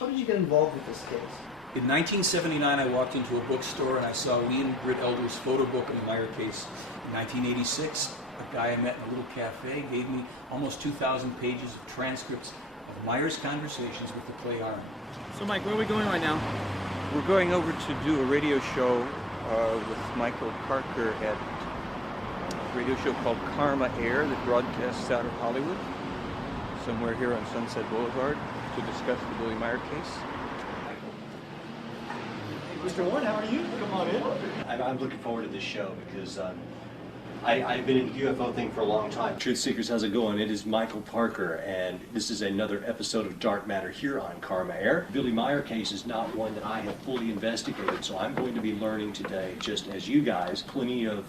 How did you get involved with this case? In 1979, I walked into a bookstore and I saw Lee and Britt Elder's photo book on the Meier case. In 1986, a guy I met in a little cafe gave me almost 2,000 pages of transcripts of Meier's conversations with the clay arm. So Mike, where are we going right now? We're going over to do a radio show with Michael Parker at a radio show called Karma Air that broadcasts out of Hollywood, somewhere here on Sunset Boulevard, to discuss the Billy Meier case. Mr. Warren, how are you? Come on in. I'm looking forward to this show because I've been in the UFO thing for a long time. Truth Seekers, how's it going? It is Michael Parker, and this is another episode of Dark Matter here on Karma Air. Billy Meier case is not one that I have fully investigated, so I'm going to be learning today, just as you guys, plenty of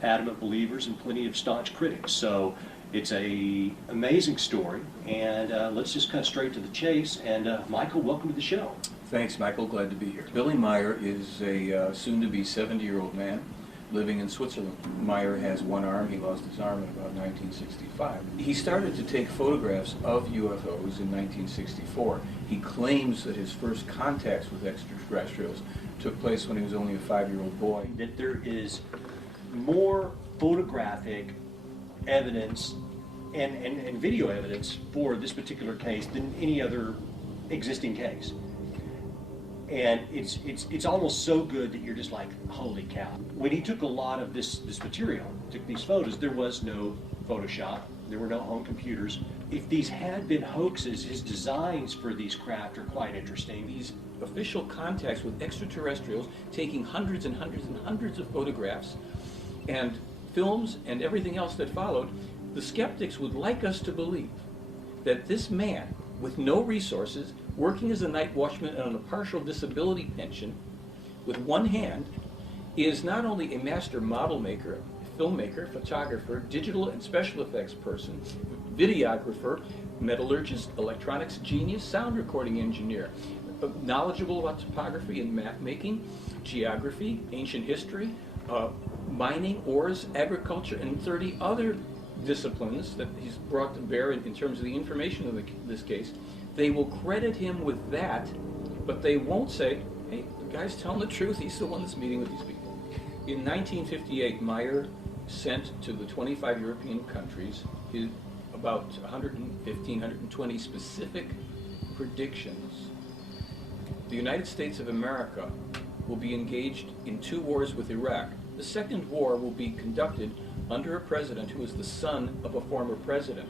adamant believers and plenty of staunch critics. So it's a amazing story, and let's just cut straight to the chase. And Michael, welcome to the show. Thanks, Michael. Glad to be here. Billy Meier is a soon-to-be 70-year-old man living in Switzerland. Meier has one arm. He lost his arm in about 1965. He started to take photographs of UFOs in 1964. He claims that his first contacts with extraterrestrials took place when he was only a 5-year-old boy. That there is more photographic evidence and video evidence for this particular case than any other existing case. And it's almost so good that you're just like, holy cow. When he took a lot of this material, took these photos, there was no Photoshop, there were no home computers. If these had been hoaxes, his designs for these craft are quite interesting. These official contacts with extraterrestrials, taking hundreds and hundreds and hundreds of photographs and films and everything else that followed, the skeptics would like us to believe that this man, with no resources, working as a night watchman and on a partial disability pension, with one hand, is not only a master model maker, filmmaker, photographer, digital and special effects person, videographer, metallurgist, electronics genius, sound recording engineer, knowledgeable about topography and map making, geography, ancient history, mining, ores, agriculture, and 30 other disciplines that he's brought to bear in terms of the information of this case. They will credit him with that, but they won't say, hey, the guy's telling the truth, he's the one that's meeting with these people. In 1958, Meier sent to the 25 European countries about 115, 120 specific predictions. The United States of America will be engaged in 2 wars with Iraq. The second war will be conducted under a president who is the son of a former president.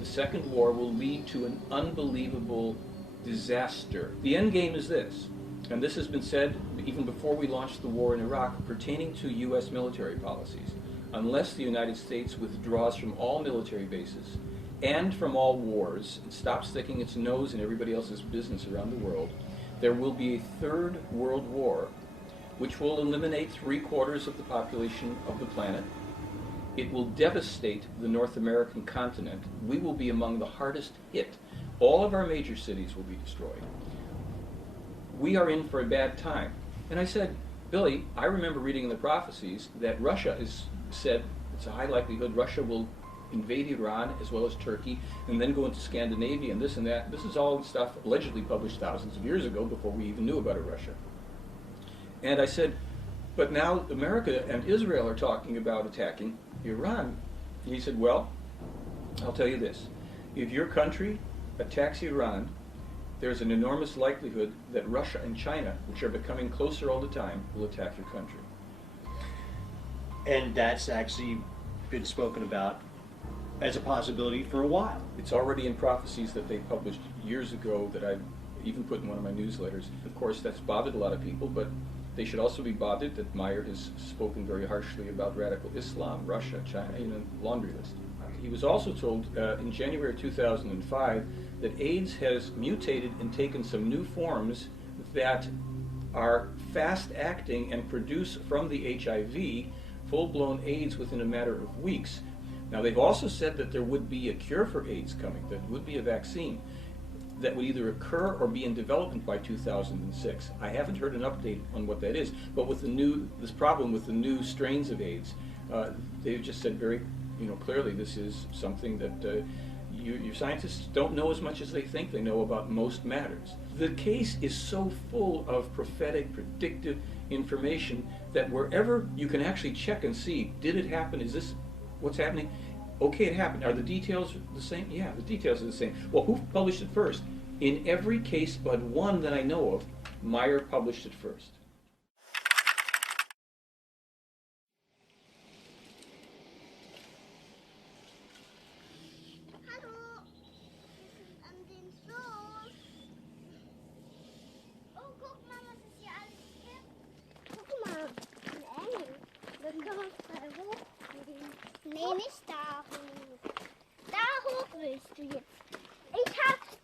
The second war will lead to an unbelievable disaster. The end game is this, and this has been said even before we launched the war in Iraq pertaining to U.S. military policies. Unless the United States withdraws from all military bases and from all wars and stops sticking its nose in everybody else's business around the world, there will be a third world war which will eliminate 3/4 of the population of the planet. It will devastate the North American continent. We will be among the hardest hit. All of our major cities will be destroyed. We are in for a bad time. And I said, Billy, I remember reading in the prophecies that Russia is said, it's a high likelihood Russia will invade Iran as well as Turkey and then go into Scandinavia and this and that. This is all stuff allegedly published thousands of years ago before we even knew about it, Russia. And I said, but now America and Israel are talking about attacking Iran. And he said, well, I'll tell you this. If your country attacks Iran, there's an enormous likelihood that Russia and China, which are becoming closer all the time, will attack your country. And that's actually been spoken about as a possibility for a while. It's already in prophecies that they published years ago that I've even put in one of my newsletters. Of course, that's bothered a lot of people, but they should also be bothered that Meier has spoken very harshly about radical Islam, Russia, China, laundry list. He was also told in January 2005 that AIDS has mutated and taken some new forms that are fast-acting and produce from the HIV full-blown AIDS within a matter of weeks. Now, they've also said that there would be a cure for AIDS coming, that would be a vaccine that would either occur or be in development by 2006. I haven't heard an update on what that is, but with this problem with the new strains of AIDS, they've just said very clearly this is something that your scientists don't know as much as they think they know about most matters. The case is so full of prophetic, predictive information that wherever you can actually check and see, did it happen? Is this what's happening? Okay, it happened. Are the details the same? Yeah, the details are the same. Well, who published it first? In every case but one that I know of, Meier published it first. Hallo, wir sind an den Fluss. Oh, guck mal, was es hier alles gibt. Guck mal, ein Engel. Wir können doch mal hochgehen. Nee, nicht da hoch. Da hoch willst du jetzt.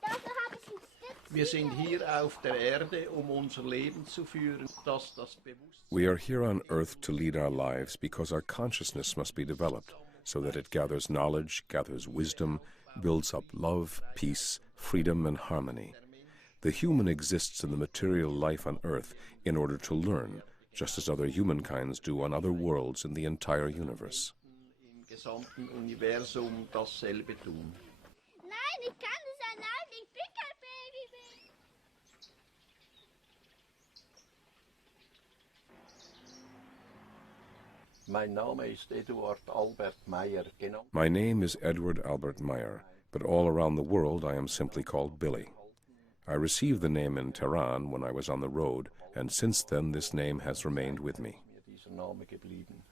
Dafür habe ich einen Stütz. Wir sind hier auf der Erde, unser Leben zu führen, das Bewusstsein. We are here on Earth to lead our lives because our consciousness must be developed so that it gathers knowledge, gathers wisdom, builds up love, peace, freedom, and harmony. The human exists in the material life on Earth in order to learn, just as other humankinds do on other worlds in the entire universe. Im gesamten Universum dasselbe tun. Nein, ich kann das allein. Ich bin kein Baby. Mein Name ist Eduard Albert Meier, genau. My name is Edward Albert Meier, but all around the world I am simply called Billy. I received the name in Tehran when I was on the road, and since then this name has remained with me. Dieser Name geblieben.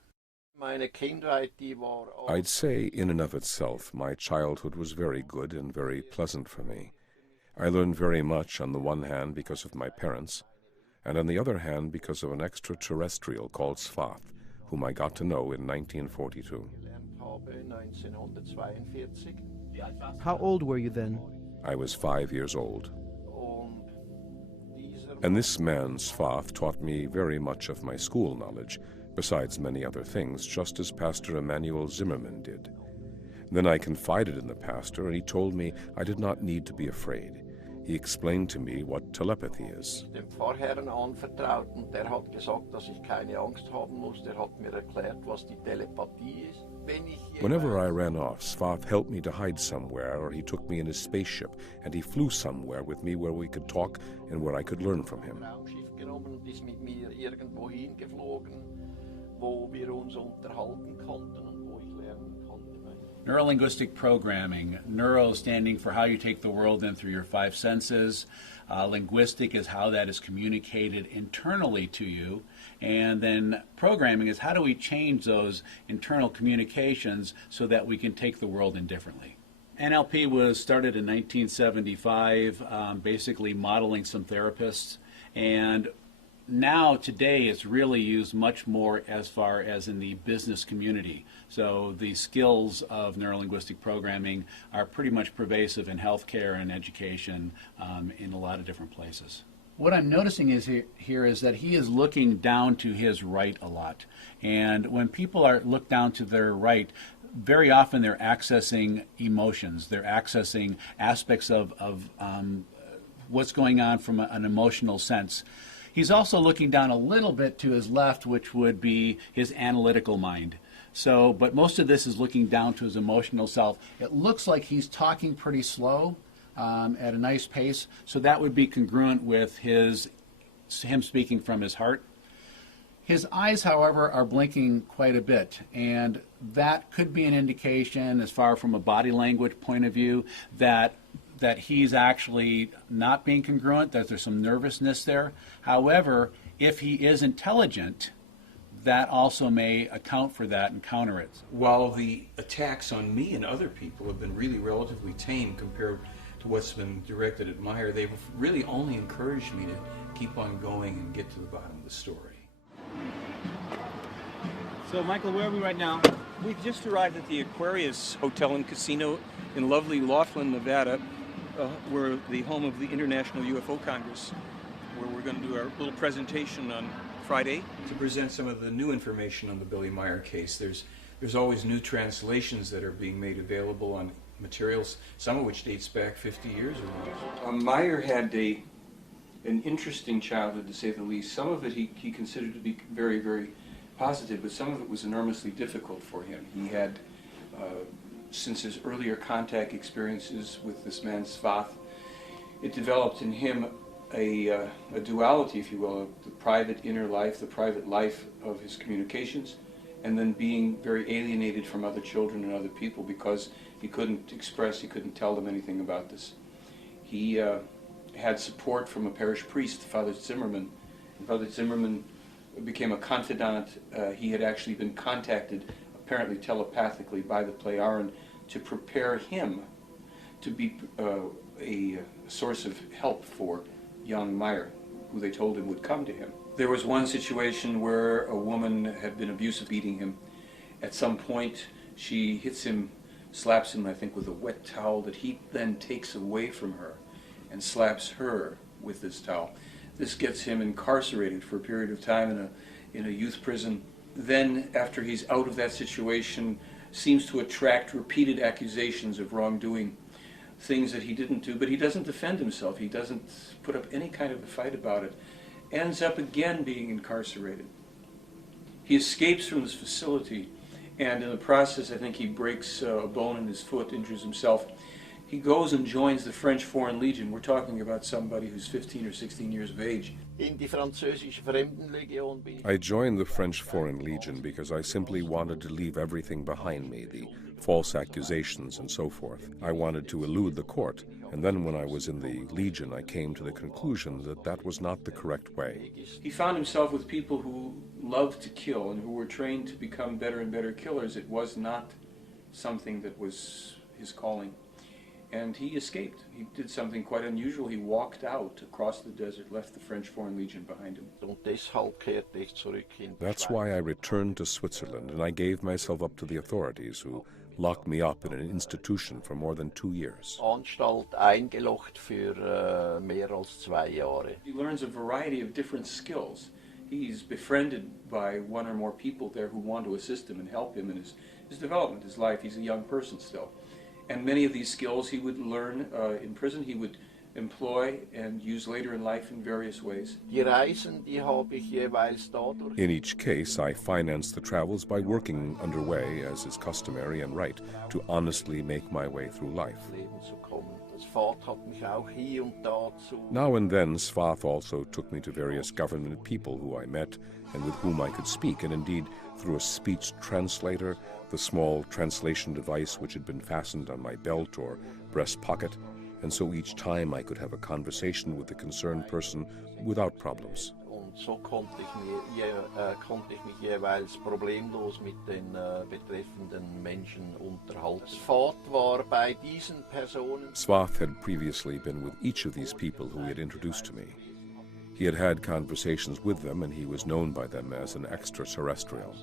Meine Kindheit, die war I'd say, in and of itself, my childhood was very good and very pleasant for me. I learned very much on the one hand because of my parents, and on the other hand because of an extraterrestrial called Svath, whom I got to know in 1942. gelernt habe 1942. How old were you then? I was 5 years old. Und dieser And this man, Svath, taught me very much of my school knowledge, besides many other things, just as Pastor Emanuel Zimmerman did. Then I confided in the pastor, and he told me I did not need to be afraid. He explained to me what telepathy is. dem Pfarrherrn anvertraut und der hat gesagt, dass ich keine Angst haben muss. Der hat mir erklärt, was die Telepathie ist. Wenn ich Whenever I ran off, Svath helped me to hide somewhere, or he took me in his spaceship, and he flew somewhere with me where we could talk and where I could learn from him. Raumschiff genommen und ist mit mir irgendwo hingeflogen, wo wir uns unterhalten konnten und wo ich lernen konnte. Neurolinguistic programming. Neuro standing for how you take the world in through your five senses. Linguistic is how that is communicated internally to you. And then programming is how do we change those internal communications so that we can take the world in differently. NLP was started in 1975, basically modeling some therapists. And now, today, it's really used much more as far as in the business community. So the skills of neurolinguistic programming are pretty much pervasive in healthcare and education in a lot of different places. What I'm noticing is here is that he is looking down to his right a lot. And when people look down to their right, very often they're accessing emotions. They're accessing aspects of what's going on from an emotional sense. He's also looking down a little bit to his left, which would be his analytical mind. So, but most of this is looking down to his emotional self. It looks like he's talking pretty slow at a nice pace, so that would be congruent with him speaking from his heart. His eyes, however, are blinking quite a bit, and that could be an indication, as far from a body language point of view, that he's actually not being congruent, that there's some nervousness there. However, if he is intelligent, that also may account for that and counter it. While the attacks on me and other people have been really relatively tame compared to what's been directed at Meier, they've really only encouraged me to keep on going and get to the bottom of the story. So, Michael, where are we right now? We've just arrived at the Aquarius Hotel and Casino in lovely Laughlin, Nevada. We're the home of the International UFO Congress, where we're going to do our little presentation on Friday. To present some of the new information on the Billy Meier case, there's always new translations that are being made available on materials, some of which dates back 50 years or more. Meier had an interesting childhood, to say the least. Some of it he considered to be very, very positive, but some of it was enormously difficult for him. He had since his earlier contact experiences with this man Svath, it developed in him a duality, if you will, of the private inner life, the private life of his communications, and then being very alienated from other children and other people because he couldn't express, he couldn't tell them anything about this. He had support from a parish priest, Father Zimmerman. And Father Zimmerman became a confidant. He had actually been contacted, apparently telepathically, by the Pleiades to prepare him to be a source of help for young Meier, who they told him would come to him. There was one situation where a woman had been abusive, beating him. At some point, she hits him, slaps him, I think, with a wet towel that he then takes away from her and slaps her with this towel. This gets him incarcerated for a period of time in a youth prison. Then, after he's out of that situation, seems to attract repeated accusations of wrongdoing, things that he didn't do, but he doesn't defend himself. He doesn't put up any kind of a fight about it. Ends up again being incarcerated. He escapes from this facility, and in the process, I think he breaks a bone in his foot, injures himself. He goes and joins the French Foreign Legion. We're talking about somebody who's 15 or 16 years of age. I joined the French Foreign Legion because I simply wanted to leave everything behind me, the false accusations and so forth. I wanted to elude the court, and then when I was in the Legion, I came to the conclusion that that was not the correct way. He found himself with people who loved to kill and who were trained to become better and better killers. It was not something that was his calling. And he escaped. He did something quite unusual. He walked out across the desert, left the French Foreign Legion behind him. That's why I returned to Switzerland, and I gave myself up to the authorities, who locked me up in an institution for more than 2 years. He learns a variety of different skills. He's befriended by one or more people there who want to assist him and help him in his development, his life. He's a young person still. And many of these skills he would learn in prison, he would employ and use later in life in various ways. In each case, I financed the travels by working underway, as is customary and right, to honestly make my way through life. Now and then, Svath also took me to various government people who I met and with whom I could speak, and indeed, through a speech translator, the small translation device which had been fastened on my belt or breast pocket, and so each time I could have a conversation with the concerned person without problems. So konnte ich mich jeweils problemlos mit den betreffenden Menschen unterhalten. Svath war bei diesen Personen. Svath had previously been with each of these people who he had introduced to me. He had had conversations with them, and he was known by them as an extraterrestrial.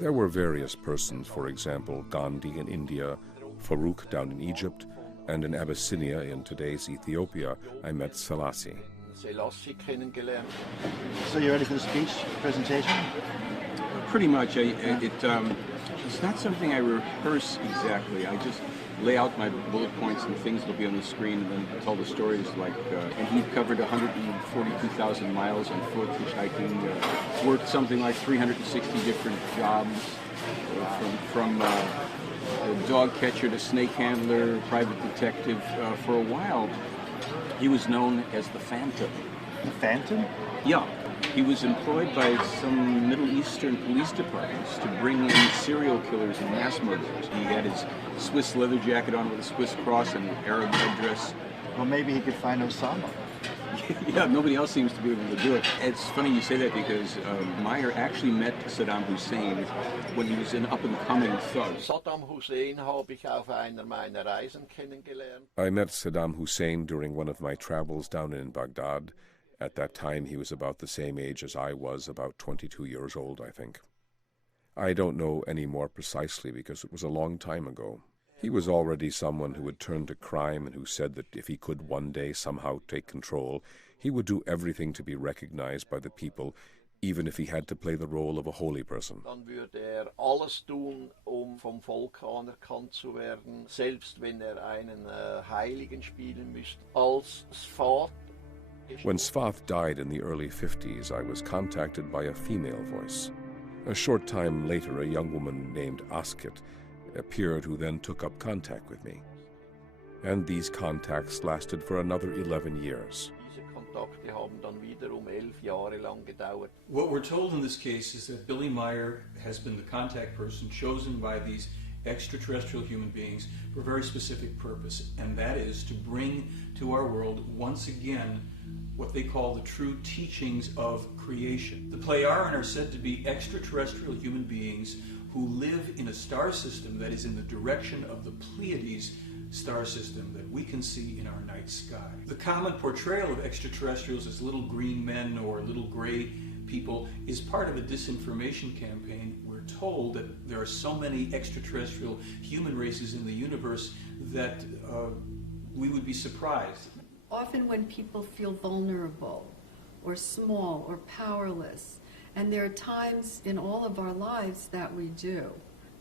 There were various persons, for example, Gandhi in India, Farouk down in Egypt, and in Abyssinia, in today's Ethiopia, I met Selassie. So you ready for the speech presentation? Pretty much. It's not something I rehearse exactly. I just lay out my bullet points and things will be on the screen and then tell the stories. And he covered 142,000 miles on foot, hitchhiking, worked something like 360 different jobs, from a dog catcher to snake handler, private detective. For a while, he was known as the Phantom. The Phantom? Yeah. He was employed by some Middle Eastern police departments to bring in serial killers and mass murderers. He had his Swiss leather jacket on with a Swiss cross and an Arab headdress. Well, maybe he could find Osama. Yeah, nobody else seems to be able to do it. It's funny you say that because Meier actually met Saddam Hussein when he was an up-and-coming thug. Saddam Hussein habe ich auf einer meiner Reisen kennengelernt. I met Saddam Hussein during one of my travels down in Baghdad. At that time, he was about the same age as I was, about 22 years old, I think. I don't know any more precisely because it was a long time ago. He was already someone who had turned to crime and who said that if he could one day somehow take control, he would do everything to be recognized by the people, even if he had to play the role of a holy person. Dann würde alles tun, vom Volk anerkannt zu werden, selbst wenn einen Heiligen spielen müsste. Als Svath. When Svath died in the early 50s, I was contacted by a female voice. A short time later, a young woman named Asket appeared who then took up contact with me. And these contacts lasted for another 11 years. Diese Kontakte haben dann wiederum 11 Jahre lang gedauert. What we're told in this case is that Billy Meier has been the contact person chosen by these extraterrestrial human beings for a very specific purpose, and that is to bring to our world once again what they call the true teachings of creation. The Pleiades are said to be extraterrestrial human beings who live in a star system that is in the direction of the Pleiades star system that we can see in our night sky. The common portrayal of extraterrestrials as little green men or little gray people is part of a disinformation campaign. We're told that there are so many extraterrestrial human races in the universe that we would be surprised. Often when people feel vulnerable or small or powerless, and there are times in all of our lives that we do,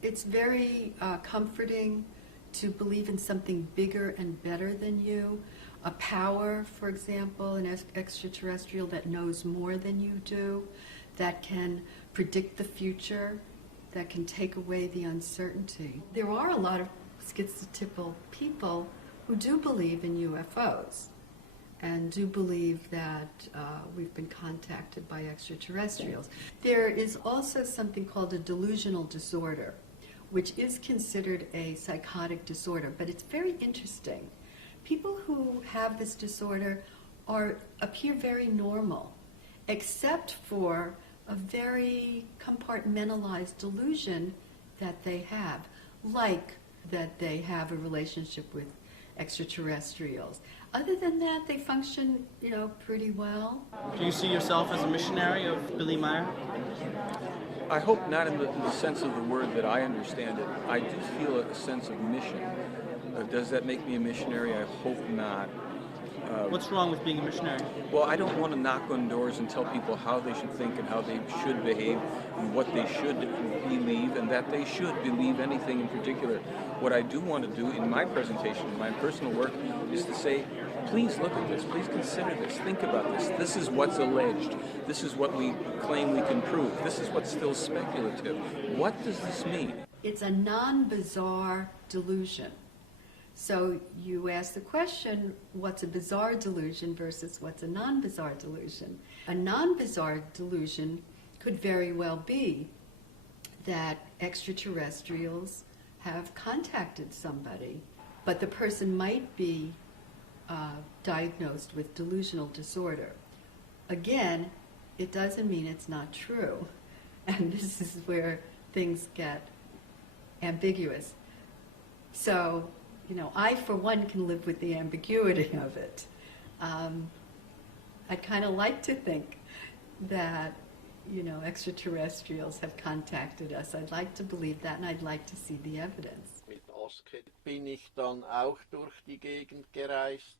it's very comforting to believe in something bigger and better than you, a power, for example, an extraterrestrial that knows more than you do, that can predict the future, that can take away the uncertainty. There are a lot of schizotypal people who do believe in UFOs and do believe that we've been contacted by extraterrestrials. There is also something called a delusional disorder, which is considered a psychotic disorder, but it's very interesting. People who have this disorder appear very normal, except for a very compartmentalized delusion that they have, like that they have a relationship with extraterrestrials. Other than that, they function, pretty well. Do you see yourself as a missionary of Billy Meier? I hope not in the sense of the word that I understand it. I do feel a sense of mission. Does that make me a missionary? I hope not. What's wrong with being a missionary? Well, I don't want to knock on doors and tell people how they should think and how they should behave and what they should believe and that they should believe anything in particular. What I do want to do in my presentation, in my personal work, is to say, please look at this, please consider this, think about this. This is what's alleged. This is what we claim we can prove. This is what's still speculative. What does this mean? It's a non-bizarre delusion. So you ask the question, what's a bizarre delusion versus what's a non-bizarre delusion? A non-bizarre delusion could very well be that extraterrestrials have contacted somebody, but the person might be diagnosed with delusional disorder. Again, it doesn't mean it's not true. And this is where things get ambiguous. So, I, for one, can live with the ambiguity of it. I'd kind of like to think that, extraterrestrials have contacted us. I'd like to believe that, and I'd like to see the evidence. Mit Asket bin ich dann auch durch die Gegend gereist.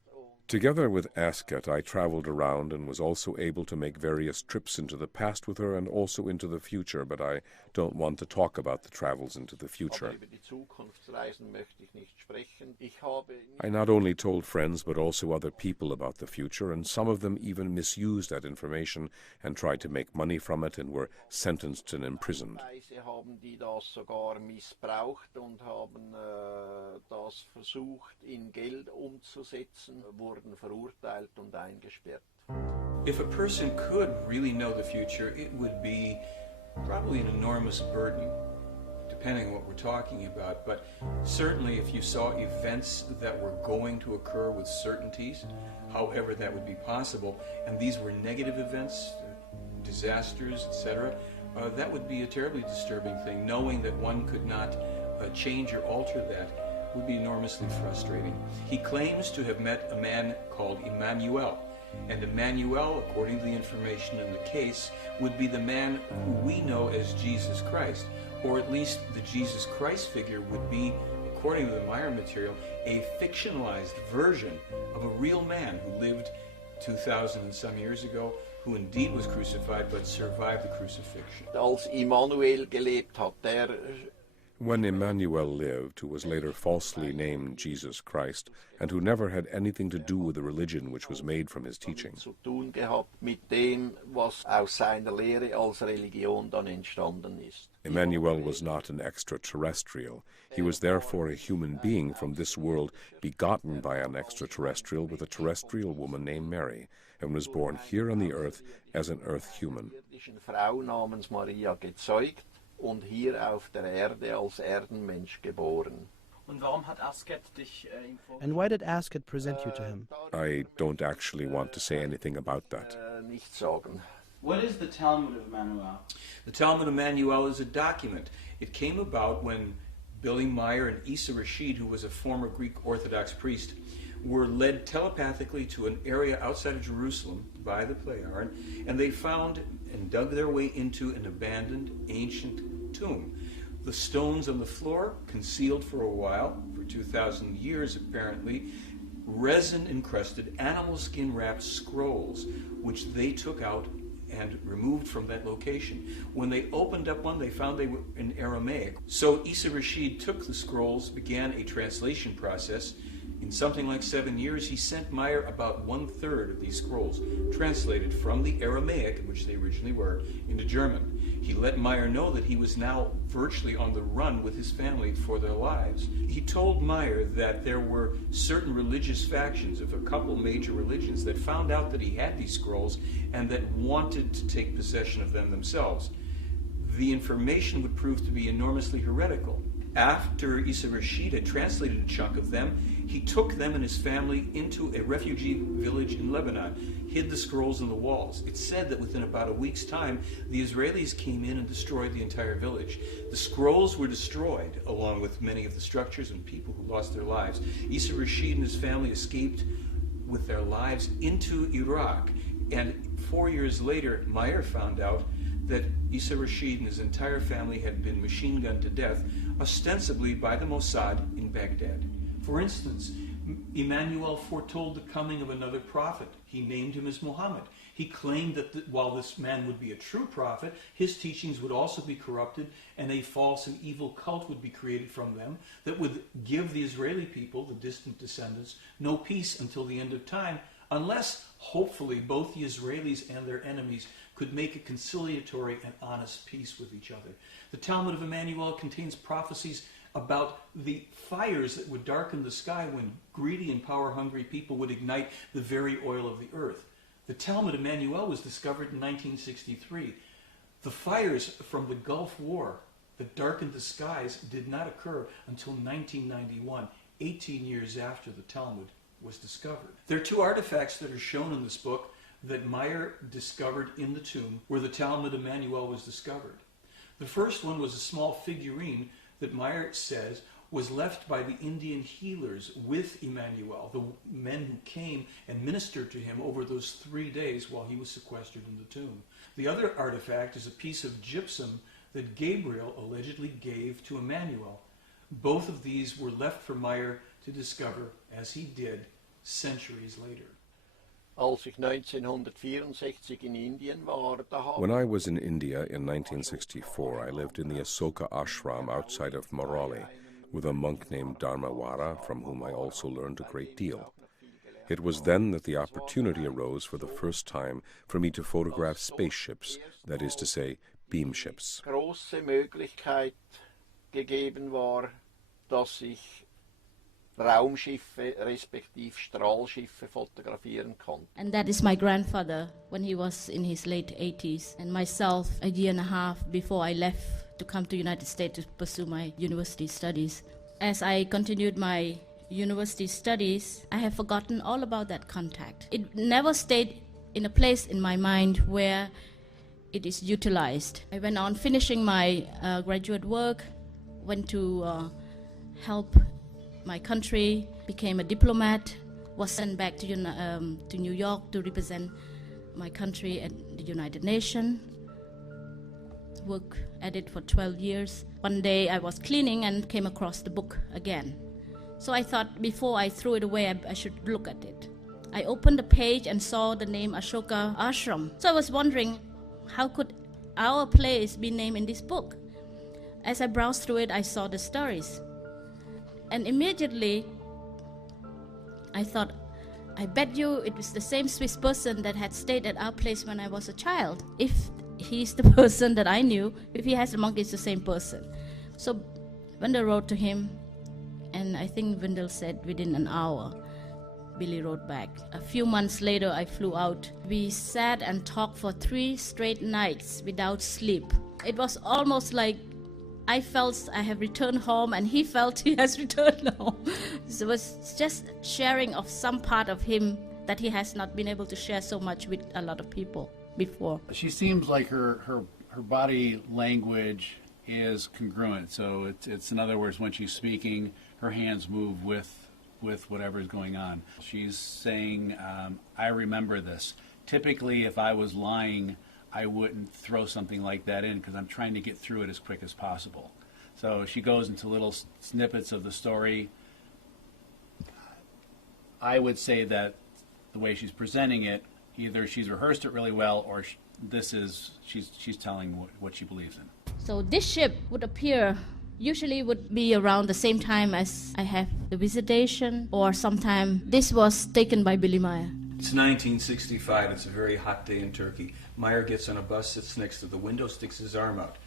Together with Asket, I traveled around and was also able to make various trips into the past with her and also into the future, but I don't want to talk about the travels into the future. Aber über die Zukunftsreisen möchte ich nicht sprechen. Ich habe I not only told friends but also other people about the future, and some of them even misused that information and tried to make money from it and were sentenced and imprisoned. Weise haben die das sogar missbraucht und haben das versucht in Geld umzusetzen, wurden verurteilt und eingesperrt. If a person could really know the future, it would be probably an enormous burden, depending on what we're talking about. But certainly if you saw events that were going to occur with certainties, however that would be possible, and these were negative events, disasters, etc., that would be a terribly disturbing thing. Knowing that one could not change or alter that would be enormously frustrating. He claims to have met a man called Emmanuel, and Emmanuel, according to the information in the case, would be the man who we know as Jesus Christ, or at least the Jesus Christ figure would be, according to the Meier material, a fictionalized version of a real man who lived 2,000 and some years ago, who indeed was crucified but survived the crucifixion. Als Immanuel gelebt hat, der When Emmanuel lived, who was later falsely named Jesus Christ, and who never had anything to do with the religion which was made from his teaching, Zu tun gehabt mit dem, was aus seiner Lehre als Religion dann entstanden ist. Emmanuel was not an extraterrestrial. He was therefore a human being from this world, begotten by an extraterrestrial with a terrestrial woman named Mary, and was born here on the earth as an earth human. Eine Frau namens Maria gezeugt und hier auf der Erde als Erdenmensch geboren. Und warum hat Asket dich ihm And why did Asket present you to him? I don't actually want to say anything about that. Nicht sagen. What is the Talmud of Emmanuel? The Talmud of Emmanuel is a document. It came about when Billy Meier and Isa Rashid, who was a former Greek Orthodox priest, were led telepathically to an area outside of Jerusalem by the Pleiades, and they found and dug their way into an abandoned ancient tomb. The stones on the floor, concealed for a while, for 2,000 years apparently, resin-encrusted, animal skin-wrapped scrolls, which they took out and removed from that location. When they opened up one, they found they were in Aramaic. So Isa Rashid took the scrolls, began a translation process. In something like 7 years, he sent Meier about 1/3 of these scrolls, translated from the Aramaic, in which they originally were, into German. He let Meier know that he was now virtually on the run with his family for their lives. He told Meier that there were certain religious factions of a couple major religions that found out that he had these scrolls and that wanted to take possession of them themselves. The information would prove to be enormously heretical. After Isa Rashid had translated a chunk of them, he took them and his family into a refugee village in Lebanon, hid the scrolls in the walls. It's said that within about a week's time, the Israelis came in and destroyed the entire village. The scrolls were destroyed, along with many of the structures and people who lost their lives. Isa Rashid and his family escaped with their lives into Iraq. And 4 years later, Meier found out that Isa Rashid and his entire family had been machine gunned to death, ostensibly by the Mossad in Baghdad. For instance, Emmanuel foretold the coming of another prophet. He named him as Muhammad. He claimed that while this man would be a true prophet, his teachings would also be corrupted and a false and evil cult would be created from them that would give the Israeli people, the distant descendants, no peace until the end of time, unless, hopefully, both the Israelis and their enemies could make a conciliatory and honest peace with each other. The Talmud of Emmanuel contains prophecies about the fires that would darken the sky when greedy and power-hungry people would ignite the very oil of the earth. The Talmud of Emmanuel was discovered in 1963. The fires from the Gulf War that darkened the skies did not occur until 1991, 18 years after the Talmud was discovered. There are two artifacts that are shown in this book that Meier discovered in the tomb where the Talmud of Emmanuel was discovered. The first one was a small figurine that Meier says was left by the Indian healers with Emmanuel, the men who came and ministered to him over those 3 days while he was sequestered in the tomb. The other artifact is a piece of gypsum that Gabriel allegedly gave to Emmanuel. Both of these were left for Meier to discover, as he did, centuries later. Als ich 1964 in Indien war, When I was in India in 1964, I lived in the Asoka ashram outside of Morali with a monk named Dharmawara, from whom I also learned a great deal. It was then that the opportunity arose for the first time for me to photograph spaceships, that is to say, beamships. große Möglichkeit gegeben war, dass ich Raumschiffe respektive Strahlschiffe fotografieren konnte. And that is my grandfather when he was in his late 80s, and myself a year and a half before I left to come to United States to pursue my university studies. As I continued my university studies, I have forgotten all about that contact. It never stayed in a place in my mind where it is utilized. I went on finishing my graduate work, went to help my country, became a diplomat, was sent back to New York to represent my country at the United Nations. Worked at it for 12 years. One day I was cleaning and came across the book again. So I thought before I threw it away, I should look at it. I opened the page and saw the name Ashoka Ashram. So I was wondering, how could our place be named in this book? As I browsed through it, I saw the stories. And immediately, I thought, I bet you it was the same Swiss person that had stayed at our place when I was a child. If he's the person that I knew, if he has a monkey, it's the same person. So Wendell wrote to him, and I think Wendell said within an hour, Billy wrote back. A few months later, I flew out. We sat and talked for 3 straight nights without sleep. It was almost like I felt I have returned home and he felt he has returned home. So it was just sharing of some part of him that he has not been able to share so much with a lot of people before. She seems like her body language is congruent. So it's in other words, when she's speaking, her hands move with whatever is going on. She's saying, I remember this. Typically, if I was lying, I wouldn't throw something like that in because I'm trying to get through it as quick as possible. So she goes into little snippets of the story. I would say that the way she's presenting it, either she's rehearsed it really well or she's telling what she believes in. So this ship would appear, usually would be around the same time as I have the visitation, or sometime this was taken by Billy Meier. It's 1965. It's a very hot day in Turkey. Meier gets on a bus, sits next to the window, sticks his arm out.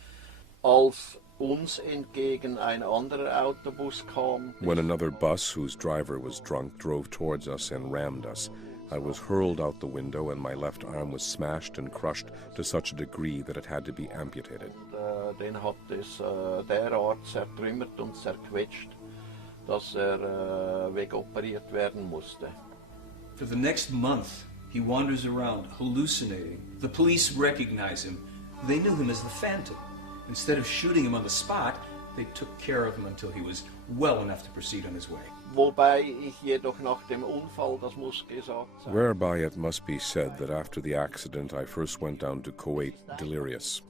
Als uns entgegen ein anderer Autobus kam. When another bus whose driver was drunk drove towards us and rammed us, I was hurled out the window and my left arm was smashed and crushed to such a degree that it had to be amputated. Den hat es derart zertrümmert und zerquetscht, dass wegoperiert werden musste. For the next month, he wanders around hallucinating. The police recognize him. They knew him as the Phantom. Instead of shooting him on the spot, they took care of him until he was well enough to proceed on his way. Wobei ich jedoch nach dem Unfall, das muss gesagt sein. Whereby it must be said that after the accident I first went down to Kuwait delirious.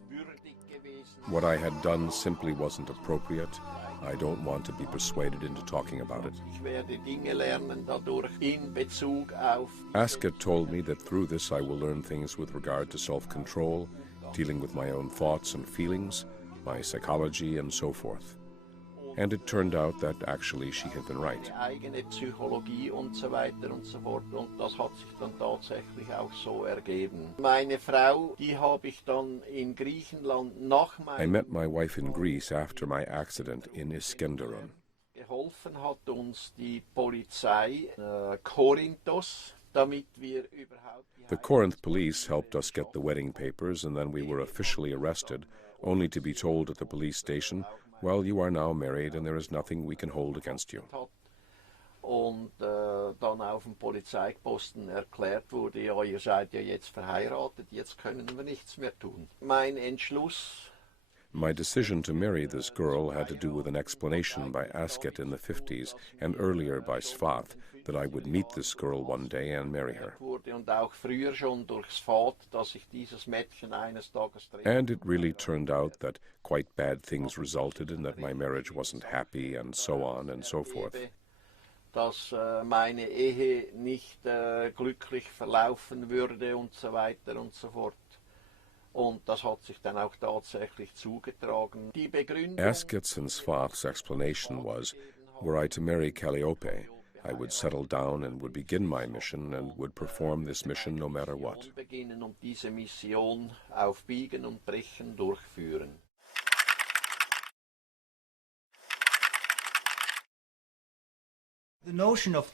What I had done simply wasn't appropriate. I don't want to be persuaded into talking about it. Ich werde Dinge lernen dadurch in Bezug auf. Asket told me that through this I will learn things with regard to self-control, dealing with my own thoughts and feelings, my psychology and so forth. And it turned out that actually she had been right. Eigene Psychologie und so weiter und so fort, und das hat sich dann tatsächlich auch so ergeben. Meine Frau, die habe ich dann in Griechenland nach I met my wife in Greece after my accident in Iskenderun. Geholfen hat uns die Polizei Korinthos, damit wir überhaupt. The Corinth police helped us get the wedding papers, and then we were officially arrested, only to be told at the police station, well, you are now married and there is nothing we can hold against you. Und dann auf dem Polizeiposten erklärt wurde, ja, ihr seid ja jetzt verheiratet, jetzt können wir nichts mehr tun. Mein Entschluss. My decision to marry this girl had to do with an explanation by Asket in the 50s and earlier by Svath that I would meet this girl one day and marry her. Und auch früher schon durch Svath, dass ich dieses Mädchen eines Tages treffe. And it really turned out that quite bad things resulted in that my marriage wasn't happy and so on and so forth. Dass meine Ehe nicht glücklich verlaufen würde und so weiter und so fort. Und das hat sich dann auch tatsächlich zugetragen. Die Begründung. Asket's and Svath's explanation was, were I to marry Calliope, I would settle down and would begin my mission and would perform this mission no matter what. Beginnen und diese Mission auf Biegen und Brechen durchführen. The notion of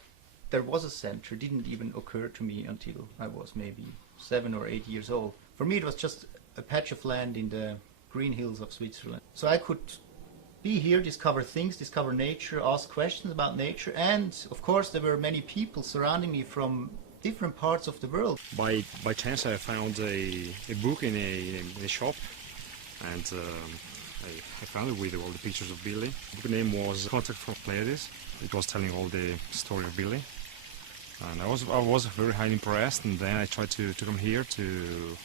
there was a center didn't even occur to me until I was maybe 7 or 8 years old. For me, it was just a patch of land in the green hills of Switzerland. So I could be here, discover things, discover nature, ask questions about nature, and of course there were many people surrounding me from different parts of the world. By chance I found a book in a shop, and I found it with all the pictures of Billy. The book name was Contact from Pleiades. It was telling all the story of Billy. And I was very highly impressed, and then I tried to come here to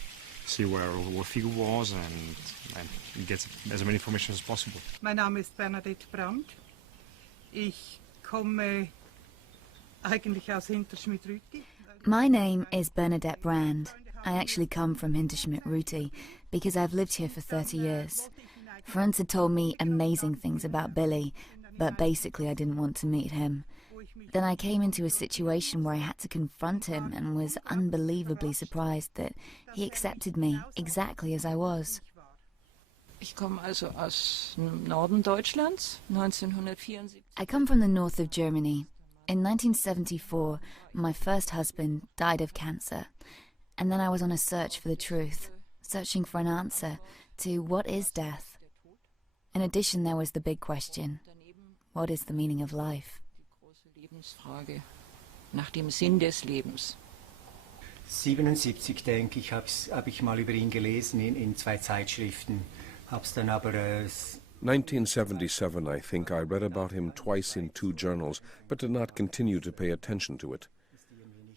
see where Figo was and get as many information as possible. Mein Name ist Bernadette Brandt. Ich komme eigentlich aus Hinterschmidt-Rüti. My name is Bernadette Brand. I actually come from Hinterschmidt-Rüti because I've lived here for 30 years. Friends had told me amazing things about Billy, but basically I didn't want to meet him. Then I came into a situation where I had to confront him and was unbelievably surprised that he accepted me exactly as I was. Ich komme also aus dem Norden Deutschlands, 1974. I come from the north of Germany. In 1974, my first husband died of cancer, and then I was on a search for the truth, searching for an answer to what is death. In addition, there was the big question, what is the meaning of life? Lebensfrage nach dem Sinn des Lebens. 77, denke ich, hab ich mal über ihn gelesen in zwei Zeitschriften. Hab's dann aber 1977, I think I read about him twice in 2 journals, but did not continue to pay attention to it.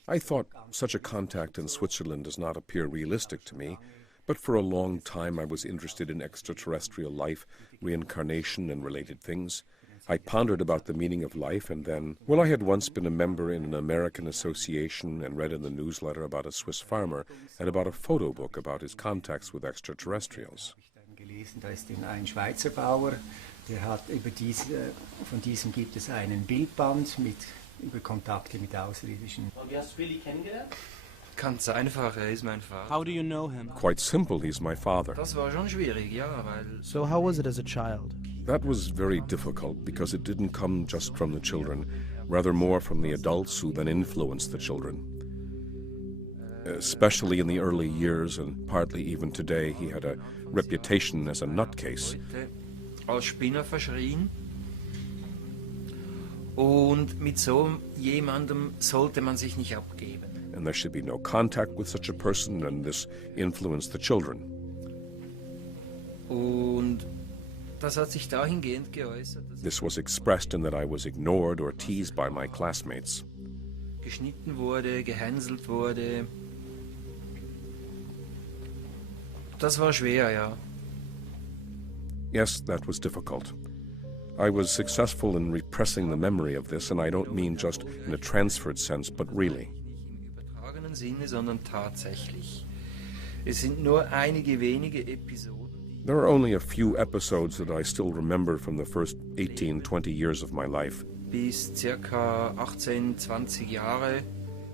I thought such a contact in Switzerland does not appear realistic to me, but for a long time I was interested in extraterrestrial life, reincarnation, and related things. I pondered about the meaning of life, and then, well, I had once been a member in an American association and read in the newsletter about a Swiss farmer and about a photo book about his contacts with extraterrestrials. gelesen, da ist ein Schweizer Bauer, der hat von diesem gibt es einen Bildband über Kontakte mit Außerirdischen. Und wie hast du Billy kennengelernt? Ganz einfach, ist mein Vater. How do you know him? Quite simple, he's my father. Das war schon schwierig, ja, weil... So how was it as a child? That was very difficult because it didn't come just from the children, rather more from the adults who then influenced the children. Especially in the early years and partly even today, he had a reputation as a nutcase. Als Spinner verschrien. Und mit so jemandem sollte man sich nicht abgeben. And there should be no contact with such a person, and this influenced the children. Und das hat sich dahingehend geäußert, dass This was expressed in that I was ignored or teased by my classmates. geschnitten wurde, gehänselt wurde. Das war schwer, ja. Yes, that was difficult. I was successful in repressing the memory of this, and I don't mean just in a transferred sense, but really. Im Sinne, sondern tatsächlich. Es sind nur einige wenige Episoden. There are only a few episodes that I still remember from the first 18, 20 years of my life. Bis circa 18, 20 Jahre.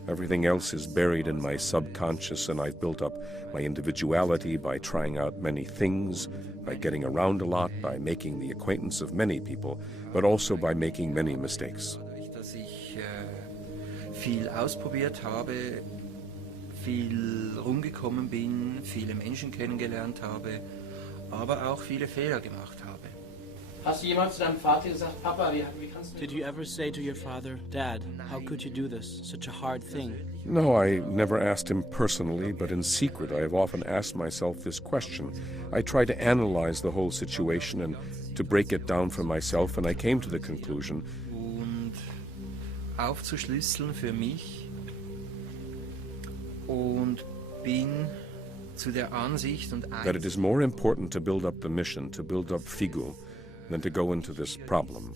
Everything else is buried in my subconscious, and I've built up my individuality by trying out many things, by getting around a lot, by making the acquaintance of many people, but also by making many mistakes. Dadurch, dass ich viel ausprobiert habe, viel rumgekommen bin, viele Menschen kennengelernt habe, aber auch viele Fehler gemacht habe. Hast du jemals zu deinem Vater gesagt, Papa, wie kannst du... Did you ever say to your father, Dad, how could you do this? Such a hard thing. No, I never asked him personally, but in secret I have often asked myself this question. I tried to analyze the whole situation and to break it down for myself, and I came to the conclusion Und aufzuschlüsseln für mich und bin zu der Ansicht und that it is more important to build up the mission, to build up Figu, than to go into this problem.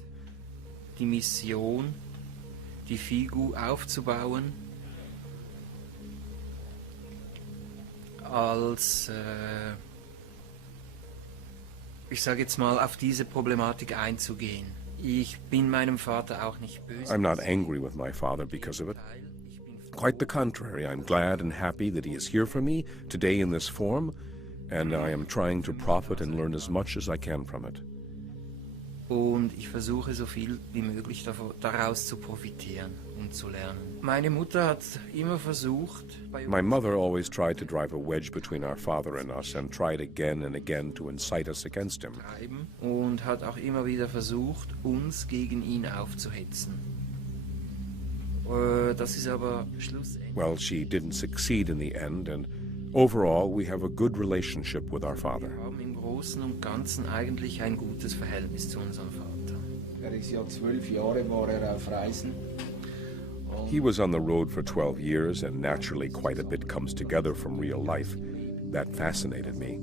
die Mission, die Figu aufzubauen, als, ich sage jetzt mal, auf diese Problematik einzugehen. Ich bin meinem Vater auch nicht böse. I'm not angry with my father because of it. Quite the contrary, I'm glad and happy that he is here for me today in this form, and I am trying to profit and learn as much as I can from it. Und ich versuche so viel wie möglich daraus zu profitieren und zu lernen. Meine Mutter hat immer versucht, My mother always tried to drive a wedge between our father and us and tried again and again to incite us against him. und hat auch immer wieder versucht, uns gegen ihn aufzuhetzen. Das ist aber schlussendlich. Well, she didn't succeed in the end, and overall we have a good relationship with our father. Wir haben im Großen und Ganzen eigentlich ein gutes Verhältnis zu unserem Vater. ist ja 12 Jahre war auf Reisen. He was on the road for 12 years, and naturally quite a bit comes together from real life. That fascinated me.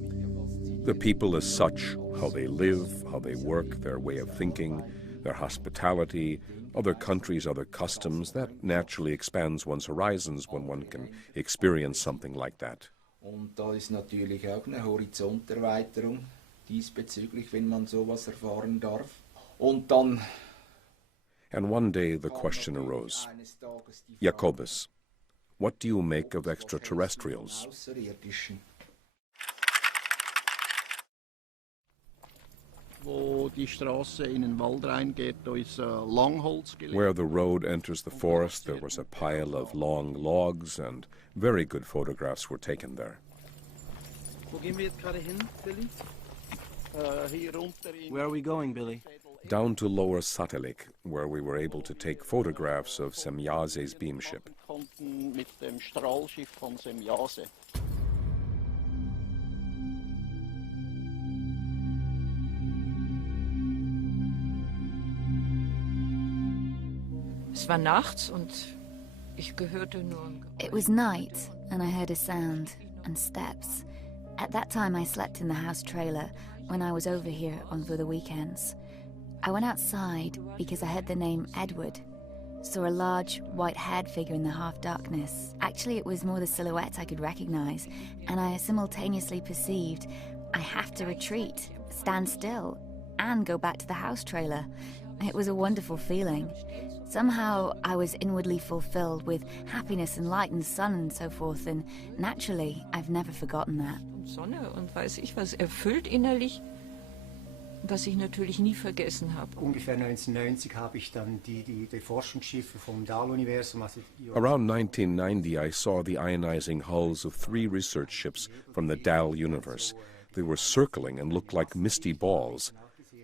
The people as such, how they live, how they work, their way of thinking, their hospitality, other countries, other customs, that naturally expands one's horizons when one can experience something like that. Und da ist natürlich auch eine Horizonterweiterung, diesbezüglich, wenn man sowas erfahren darf. Und dann And one day the question arose, Jacobus, what do you make of extraterrestrials? Außerirdischen. Wo die Straße in den Wald reingeht, da ist Langholz gelegt. Where the road enters the forest, there was a pile of long logs, and very good photographs were taken there. Wo gehen wir jetzt gerade hin, Billy? Hier runter in Where are we going, Billy? Down to Lower Satellik, where we were able to take photographs of Semjase's beamship. konnten mit dem Strahlschiff von Semjase. Es war nachts und ich gehörte nur. It was night, and I heard a sound and steps. At that time, I slept in the house trailer when I was over here for the weekends. I went outside because I heard the name Edward, saw a large, white-haired figure in the half-darkness. Actually, it was more the silhouette I could recognize, and I simultaneously perceived I have to retreat, stand still, and go back to the house trailer. It was a wonderful feeling. Somehow I was inwardly fulfilled with happiness and light and sun and so forth, and naturally I've never forgotten that. Sonne und weiß ich was, erfüllt innerlich, was ich natürlich nie vergessen habe. Ungefähr 1990 habe ich dann die Forschungsschiffe vom Dahl-Universum. Around 1990, I saw the ionizing hulls of 3 research ships from the Dahl universe. They were circling and looked like misty balls.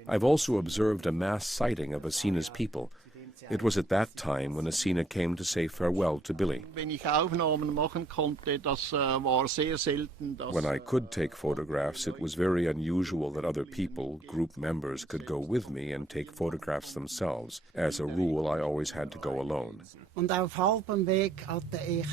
I've also observed a mass sighting of Asina's people. It was at that time when Asina came to say farewell to Billy. Wenn ich Aufnahmen machen konnte, das war sehr selten. When I could take photographs, it was very unusual that other people, group members, could go with me and take photographs themselves. As a rule, I always had to go alone. Und auf halbem Weg hatte ich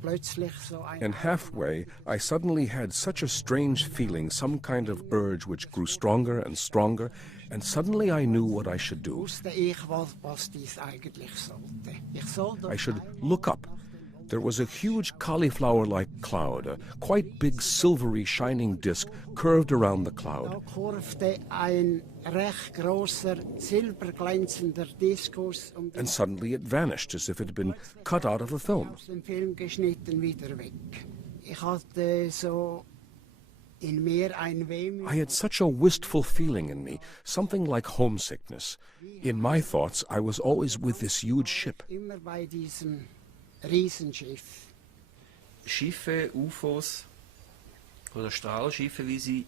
plötzlich so ein... And halfway, I suddenly had such a strange feeling, some kind of urge which grew stronger and stronger, and suddenly I knew what I should do. Wusste ich, was dies eigentlich sollte. Ich sollte... I should look up. There was a huge cauliflower-like cloud, a quite big silvery shining disk curved around the cloud. Da kurvte ein recht großer silberglänzender Diskus And suddenly it vanished as if it had been cut out of a film. aus dem Film geschnitten wieder weg. Ich hatte so in mir ein Wehmüt. I had such a wistful feeling in me, something like homesickness. In my thoughts, I was always with this huge ship. Immer bei diesem Riesenschiff. Schiffe, UFOs oder Strahlschiffe, wie sie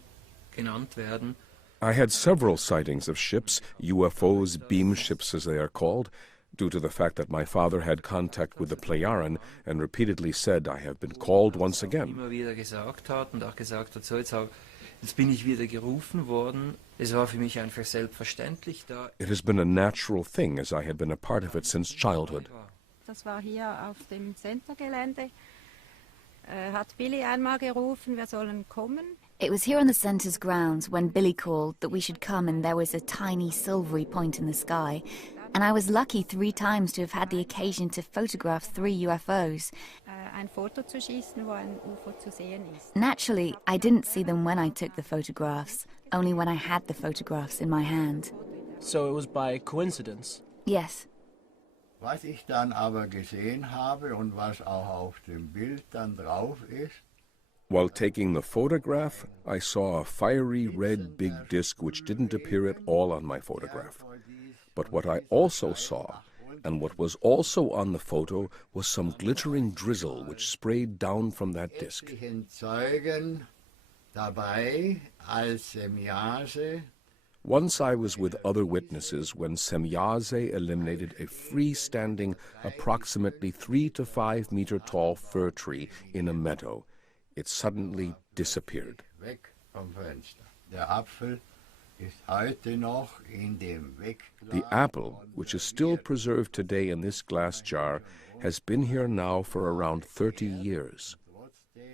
genannt werden. I had several sightings of ships, UFOs, beam ships as they are called, due to the fact that my father had contact with the Pleiades and repeatedly said, I have been called once again. Immer wieder gesagt hat und auch gesagt hat, so jetzt bin ich wieder gerufen worden. Es war für mich einfach selbstverständlich da. It has been a natural thing as I had been a part of it since childhood. Das war hier auf dem Centergelände. Hat Billy einmal gerufen, wir sollen kommen. It was here on the centre's grounds when Billy called that we should come, and there was a tiny silvery point in the sky. And I was lucky 3 times to have had the occasion to photograph 3 UFOs. Ein Foto zu schießen, wo ein UFO zu sehen ist. Naturally, I didn't see them when I took the photographs, only when I had the photographs in my hand. So it was by coincidence? Yes. Was ich dann aber gesehen habe und was auch auf dem Bild dann drauf ist. While taking the photograph, I saw a fiery red big disc which didn't appear at all on my photograph. But what I also saw, and what was also on the photo, was some glittering drizzle which sprayed down from that disc. Zeugen dabei, als Semjase. Once I was with other witnesses when Semjase eliminated a freestanding, approximately 3 to 5 meter tall fir tree in a meadow. It suddenly disappeared. Weg vom Fenster. Der Apfel ist heute noch in dem The apple, which is still preserved today in this glass jar, has been here now for around 30 years.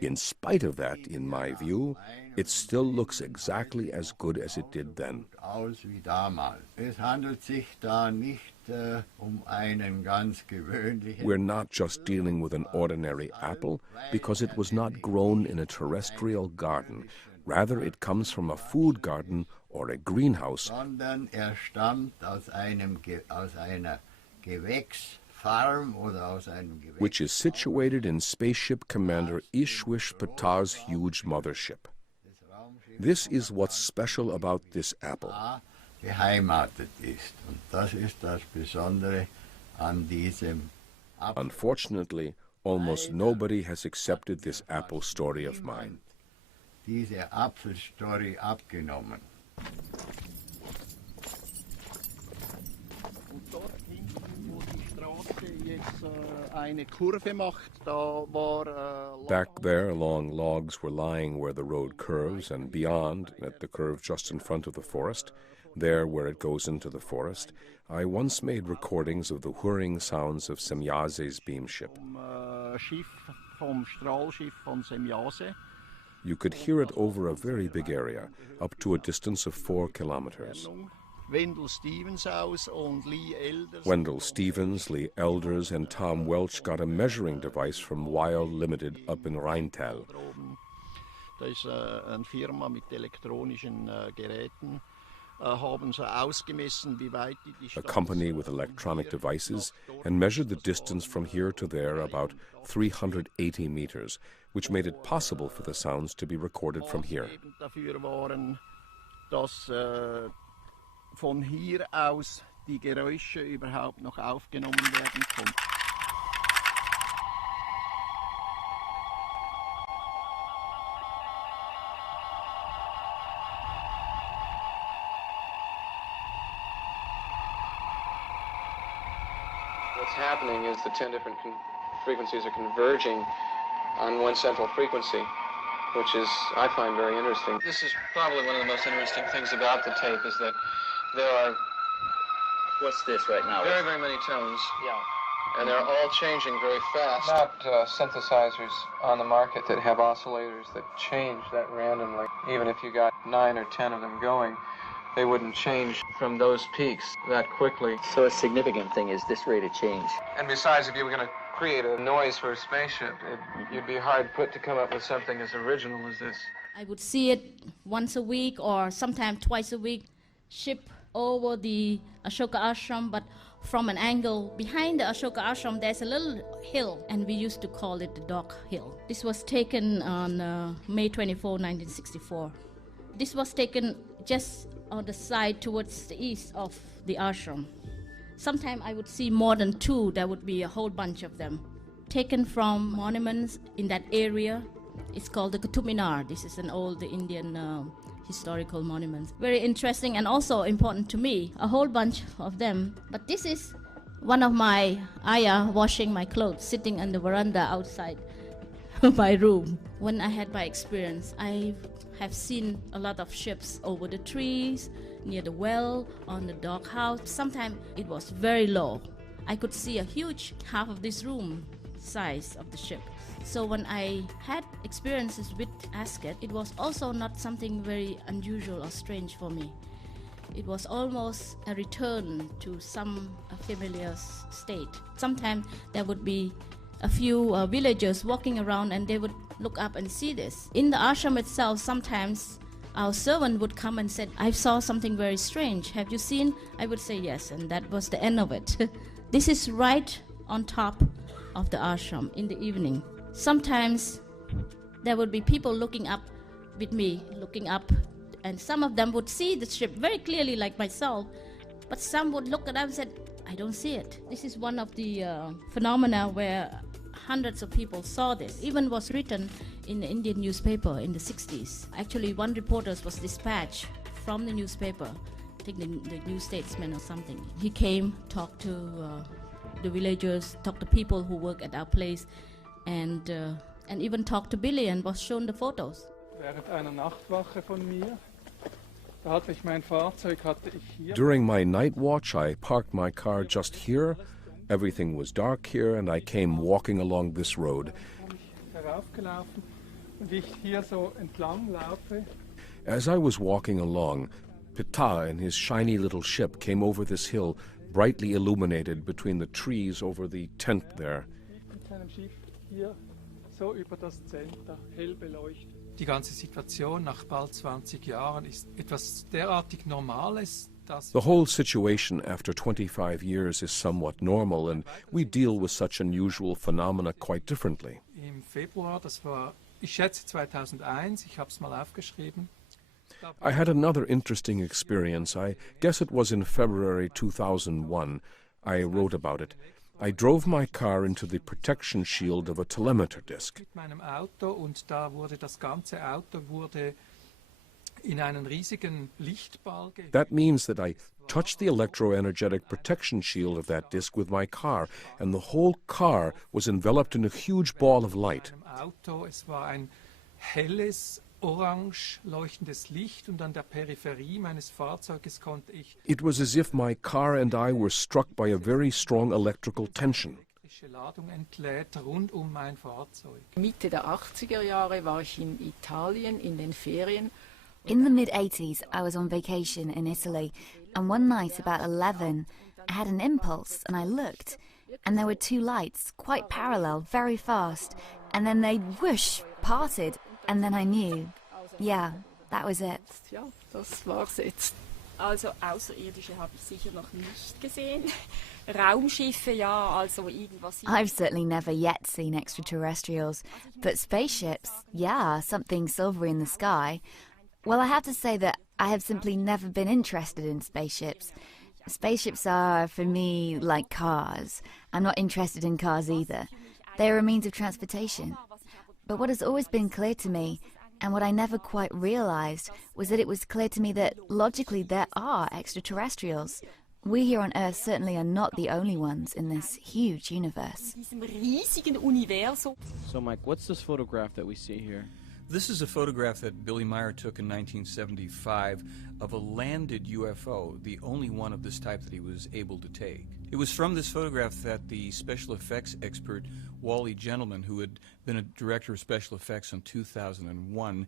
In spite of that, in my view, it still looks exactly as good as it did then. Aus wie damals. Es handelt sich da nicht einen ganz gewöhnlichen. We're not just dealing with an ordinary apple, because it was not grown in a terrestrial garden, Rather, it comes from a food garden or a greenhouse, sondern stammt aus einer Gewächsfarm oder aus einem Gewächs. which is situated in Spaceship Commander Ishwish Ptah's huge mothership. This is what's special about this apple. Beheimatet ist. Und das ist das Besondere an diesem Apfel. Unfortunately, almost nobody has accepted this apple story of mine. Diese Apfelstory abgenommen. Und dort hinten, wo die Straße jetzt eine Kurve macht, da war Back there, long logs were lying where the road curves, and beyond, at the curve just in front of the forest, there where it goes into the forest, I once made recordings of the whirring sounds of Semjase's beamship. vom Strahlschiff von Semjase. You could hear it over a very big area, up to a distance of 4 kilometers. Wendell Stevens aus und Lee Elders. Wendell Stevens, Lee Elders, and Tom Welch got a measuring device from Weil Limited up in Rheintal. Da ist eine Firma mit elektronischen Geräten. Haben sie ausgemessen, wie weit die A company with electronic devices, and measured the distance from here to there about 380 meters, which made it possible for the sounds to be recorded from here. Dafür waren, dass von hier aus die Geräusche überhaupt noch aufgenommen werden konnten. What's happening is the 10 different frequencies are converging on one central frequency, which is, I find, very interesting. This is probably one of the most interesting things about the tape is that there are... What's this right now? Very, very many tones. Yeah. And they're all changing very fast. Not synthesizers on the market that have oscillators that change that randomly. Even if you got 9 or 10 of them going, they wouldn't change from those peaks that quickly. So a significant thing is this rate of change. And besides, if you were going to create a noise for a spaceship, you'd be hard put to come up with something as original as this. I would see it once a week or sometimes twice a week, ship over the Ashoka Ashram, but from an angle behind the Ashoka Ashram, there's a little hill, and we used to call it the Dog Hill. This was taken on May 24, 1964. This was taken just on the side towards the east of the ashram. Sometimes I would see more than 2. There would be a whole bunch of them. Taken from monuments in that area. It's called the Qutub Minar. This is an old Indian historical monument. Very interesting and also important to me. A whole bunch of them. But this is one of my ayah washing my clothes, sitting on the veranda outside my room. When I had my experience, I have seen a lot of ships over the trees, near the well, on the doghouse. Sometimes it was very low. I could see a huge half of this room size of the ship. So when I had experiences with Ascot, it was also not something very unusual or strange for me. It was almost a return to some familiar state. Sometimes there would be a few villagers walking around and they would look up and see this. In the ashram itself, sometimes our servant would come and said, I saw something very strange. Have you seen? I would say yes, and that was the end of it. This is right on top of the ashram in the evening. Sometimes there would be people looking up with me, looking up, and some of them would see the ship very clearly like myself, but some would look at them and said, I don't see it. This is one of the phenomena where hundreds of people saw this. Even was written in the Indian newspaper in the 60s. Actually, one reporter was dispatched from the newspaper, I think the New Statesman or something. He came, talked to the villagers, talked to people who work at our place, and even talked to Billy and was shown the photos. Während einer Nachtwache von mir, da hatte ich mein Fahrzeug, hatte ich hier. During my night watch, I parked my car just here. Everything was dark here, and I came walking along this road. Heraufgelaufen und ich hier so entlang laufe. As I was walking along, Ptah and his shiny little ship came over this hill, brightly illuminated between the trees over the tent there. Mit seinem Schiff hier so über das Center, hell beleuchtet. Die ganze Situation nach bald 20 Jahren ist etwas derartig Normales, dass The whole situation after 25 years is somewhat normal, and we deal with such unusual phenomena quite differently. im Februar, das war, ich schätze 2001, ich habe es mal aufgeschrieben. I had another interesting experience. I guess it was in February 2001. I wrote about it. I drove my car into the protection shield of a telemeter disc. Mit meinem Auto und da wurde das ganze Auto wurde in einen riesigen Lichtball That means that I touched the electroenergetic protection shield of that disc with my car, and the whole car was enveloped in a huge ball of light. Auto, es war ein helles, orange leuchtendes Licht und an der Peripherie meines Fahrzeuges konnte ich It was as if my car and I were struck by a very strong electrical tension. elektrische Ladung entlädt rund um mein Fahrzeug. Mitte der 80er Jahre war ich in Italien in den Ferien. In the mid-80s, I was on vacation in Italy, and one night about 11, I had an impulse and I looked, and there were two lights, quite parallel, very fast, and then they, whoosh, parted, and then I knew. Yeah, that was it. Ja, das war's jetzt. Also Außerirdische habe ich sicher noch nicht gesehen. Raumschiffe, ja, also irgendwas. I've certainly never yet seen extraterrestrials, but spaceships, yeah, something silvery in the sky. Well, I have to say that I have simply never been interested in spaceships. Spaceships are, for me, like cars. I'm not interested in cars either. They are a means of transportation. But what has always been clear to me, and what I never quite realized, was that it was clear to me that, logically, there are extraterrestrials. We here on Earth certainly are not the only ones in this huge universe. So, Mike, what's this photograph that we see here? This is a photograph that Billy Meier took in 1975 of a landed UFO, the only one of this type that he was able to take. It was from this photograph that the special effects expert Wally Gentleman, who had been a director of special effects in 2001,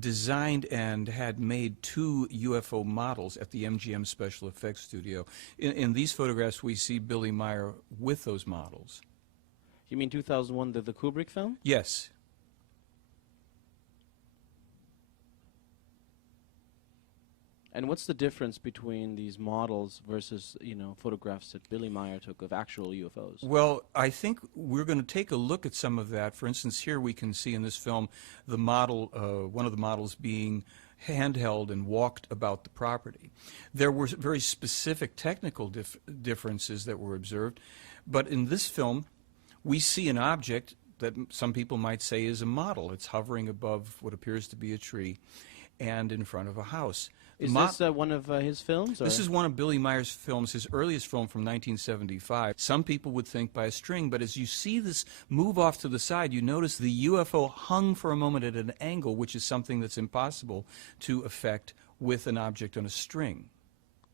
designed and had made two UFO models at the MGM Special Effects Studio. In these photographs, we see Billy Meier with those models. You mean 2001, the Kubrick film? Yes. And what's the difference between these models versus, photographs that Billy Meier took of actual UFOs? Well, I think we're going to take a look at some of that. For instance, here we can see in this film the model, one of the models being handheld and walked about the property. There were very specific technical differences that were observed, but in this film, we see an object that some people might say is a model. It's hovering above what appears to be a tree and in front of a house. Is this one of his films? Or? This is one of Billy Meier's films, his earliest film from 1975. Some people would think by a string, but as you see this move off to the side, you notice the UFO hung for a moment at an angle, which is something that's impossible to effect with an object on a string.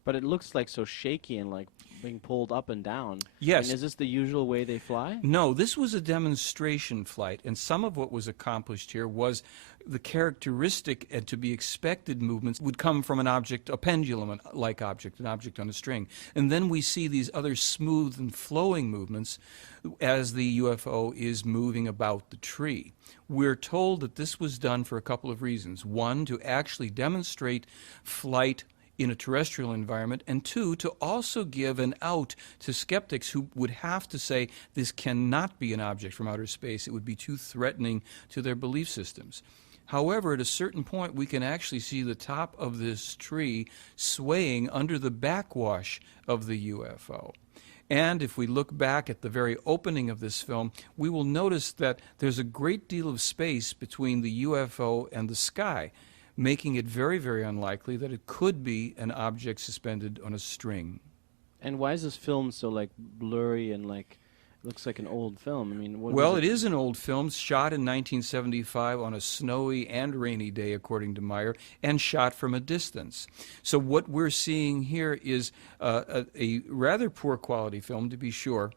But it looks like so shaky and like being pulled up and down. Yes. And is this the usual way they fly? No, this was a demonstration flight, and some of what was accomplished here was the characteristic and to be expected movements would come from an object, a pendulum-like object, an object on a string. And then we see these other smooth and flowing movements as the UFO is moving about the tree. We're told that this was done for a couple of reasons. One, to actually demonstrate flight in a terrestrial environment, and two, to also give an out to skeptics who would have to say this cannot be an object from outer space. It would be too threatening to their belief systems. However, at a certain point, we can actually see the top of this tree swaying under the backwash of the UFO. And if we look back at the very opening of this film, we will notice that there's a great deal of space between the UFO and the sky, making it very, very unlikely that it could be an object suspended on a string. And why is this film so blurry and looks like an old film? I mean, well, it is an old film, shot in 1975 on a snowy and rainy day, according to Meier, and shot from a distance. So what we're seeing here is a rather poor quality film, to be sure.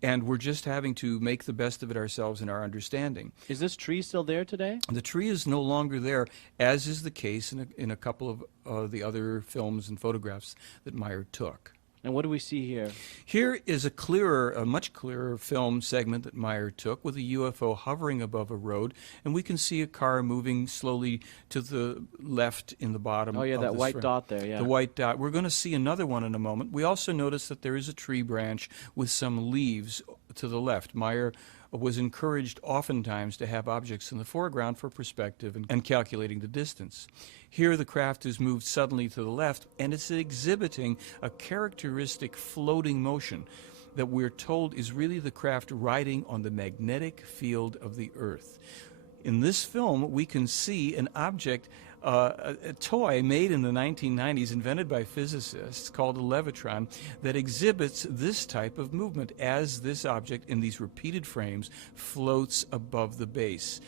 And we're just having to make the best of it ourselves in our understanding. Is this tree still there today? The tree is no longer there, as is the case in a couple of the other films and photographs that Meier took. And what do we see here? Here is a much clearer film segment that Meier took with a UFO hovering above a road, and we can see a car moving slowly to the left in the bottom. Oh yeah, of that this white frame. dot there, yeah. The white dot. We're going to see another one in a moment. We also notice that there is a tree branch with some leaves to the left. Meier was encouraged oftentimes to have objects in the foreground for perspective and calculating the distance. Here the craft is moved suddenly to the left, and it's exhibiting a characteristic floating motion that we're told is really the craft riding on the magnetic field of the Earth. In this film, we can see an object, a toy made in the 1990s, invented by physicists, called a levitron, that exhibits this type of movement as this object in these repeated frames floats above the base.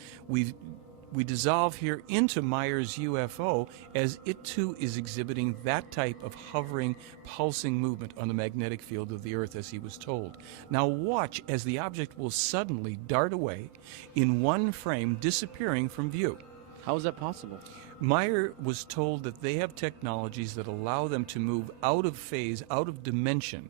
We dissolve here into Meier's UFO as it too is exhibiting that type of hovering, pulsing movement on the magnetic field of the Earth as he was told. Now watch as the object will suddenly dart away in one frame, disappearing from view. How is that possible? Meier was told that they have technologies that allow them to move out of phase, out of dimension,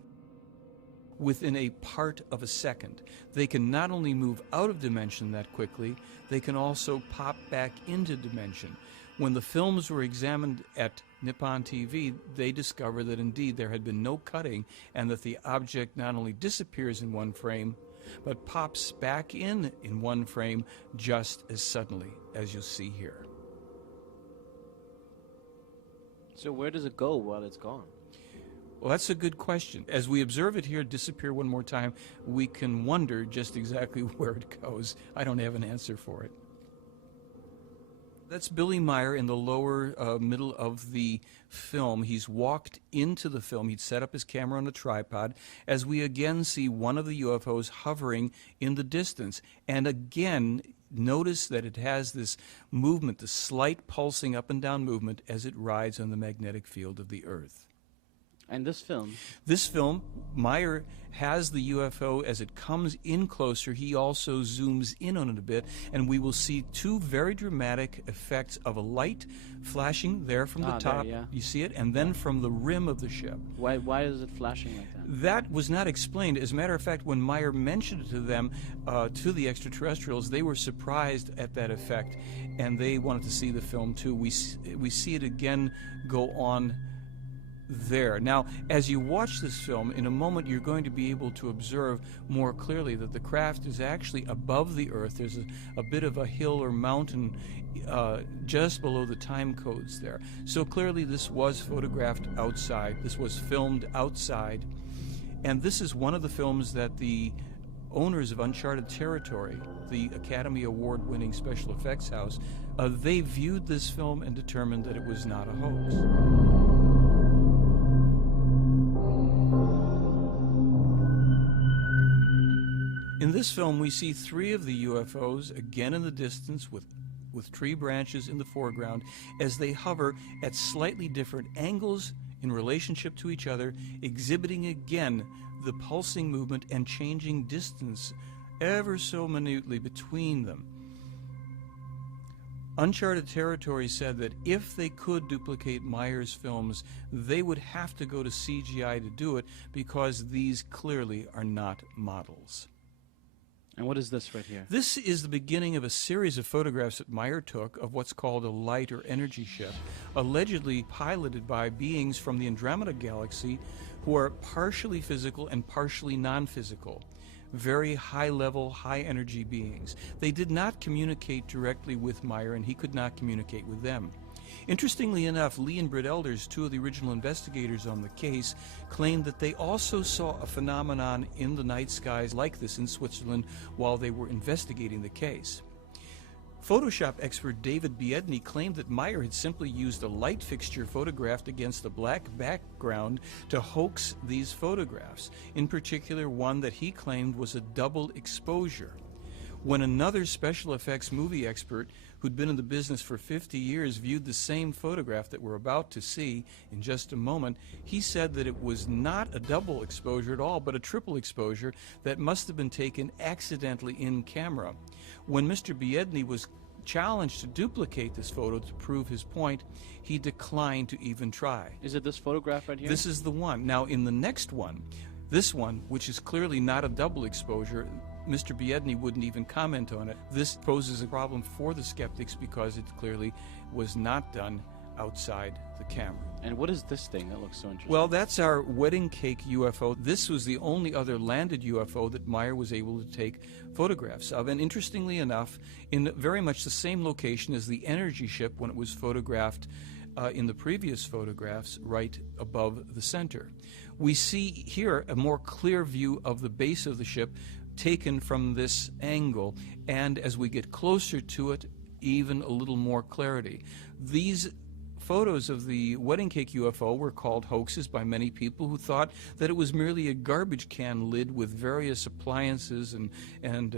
within a part of a second. They can not only move out of dimension that quickly, they can also pop back into dimension. When the films were examined at Nippon TV, they discovered that indeed there had been no cutting and that the object not only disappears in one frame, but pops back in one frame just as suddenly as you see here. So where does it go while it's gone? Well, that's a good question. As we observe it here disappear one more time, we can wonder just exactly where it goes. I don't have an answer for it. That's Billy Meier in the lower middle of the film. He's walked into the film. He'd set up his camera on a tripod as we again see one of the UFOs hovering in the distance. And again, notice that it has this movement, the slight pulsing up and down movement as it rides on the magnetic field of the Earth. And this film? This film, Meier has the UFO as it comes in closer. He also zooms in on it a bit, and we will see two very dramatic effects of a light flashing there from the top. There, yeah. You see it? And then from the rim of the ship. Why is it flashing like that? That was not explained. As a matter of fact, when Meier mentioned it to them, to the extraterrestrials, they were surprised at that effect, and they wanted to see the film too. We see it again go on there. Now, as you watch this film, in a moment you're going to be able to observe more clearly that the craft is actually above the Earth. There's a bit of a hill or mountain just below the time codes there. So clearly this was photographed outside. This was filmed outside. And this is one of the films that the owners of Uncharted Territory, the Academy Award-winning special effects house, they viewed this film and determined that it was not a hoax. In this film, we see three of the UFOs, again in the distance, with tree branches in the foreground, as they hover at slightly different angles in relationship to each other, exhibiting again the pulsing movement and changing distance ever so minutely between them. Uncharted Territory said that if they could duplicate Meier's films, they would have to go to CGI to do it because these clearly are not models. And what is this right here? This is the beginning of a series of photographs that Meier took of what's called a light or energy ship, allegedly piloted by beings from the Andromeda Galaxy who are partially physical and partially non-physical. Very high-level, high-energy beings. They did not communicate directly with Meier, and he could not communicate with them. Interestingly enough, Lee and Britt Elders, two of the original investigators on the case, claimed that they also saw a phenomenon in the night skies like this in Switzerland while they were investigating the case. Photoshop expert David Biedny claimed that Meier had simply used a light fixture photographed against a black background to hoax these photographs, in particular one that he claimed was a double exposure. When another special effects movie expert who'd been in the business for 50 years viewed the same photograph that we're about to see in just a moment, he said that it was not a double exposure at all, but a triple exposure that must have been taken accidentally in camera. When Mr. Biedny was challenged to duplicate this photo to prove his point, he declined to even try. Is it this photograph right here? This is the one. Now, in the next one, this one, which is clearly not a double exposure, Mr. Biedny wouldn't even comment on it. This poses a problem for the skeptics because it clearly was not done outside the camera. And what is this thing? That looks so interesting. Well, that's our wedding cake UFO. This was the only other landed UFO that Meier was able to take photographs of. And interestingly enough, in very much the same location as the energy ship when it was photographed in the previous photographs, right above the center. We see here a more clear view of the base of the ship taken from this angle, and as we get closer to it, even a little more clarity. These photos of the wedding cake UFO were called hoaxes by many people who thought that it was merely a garbage can lid with various appliances and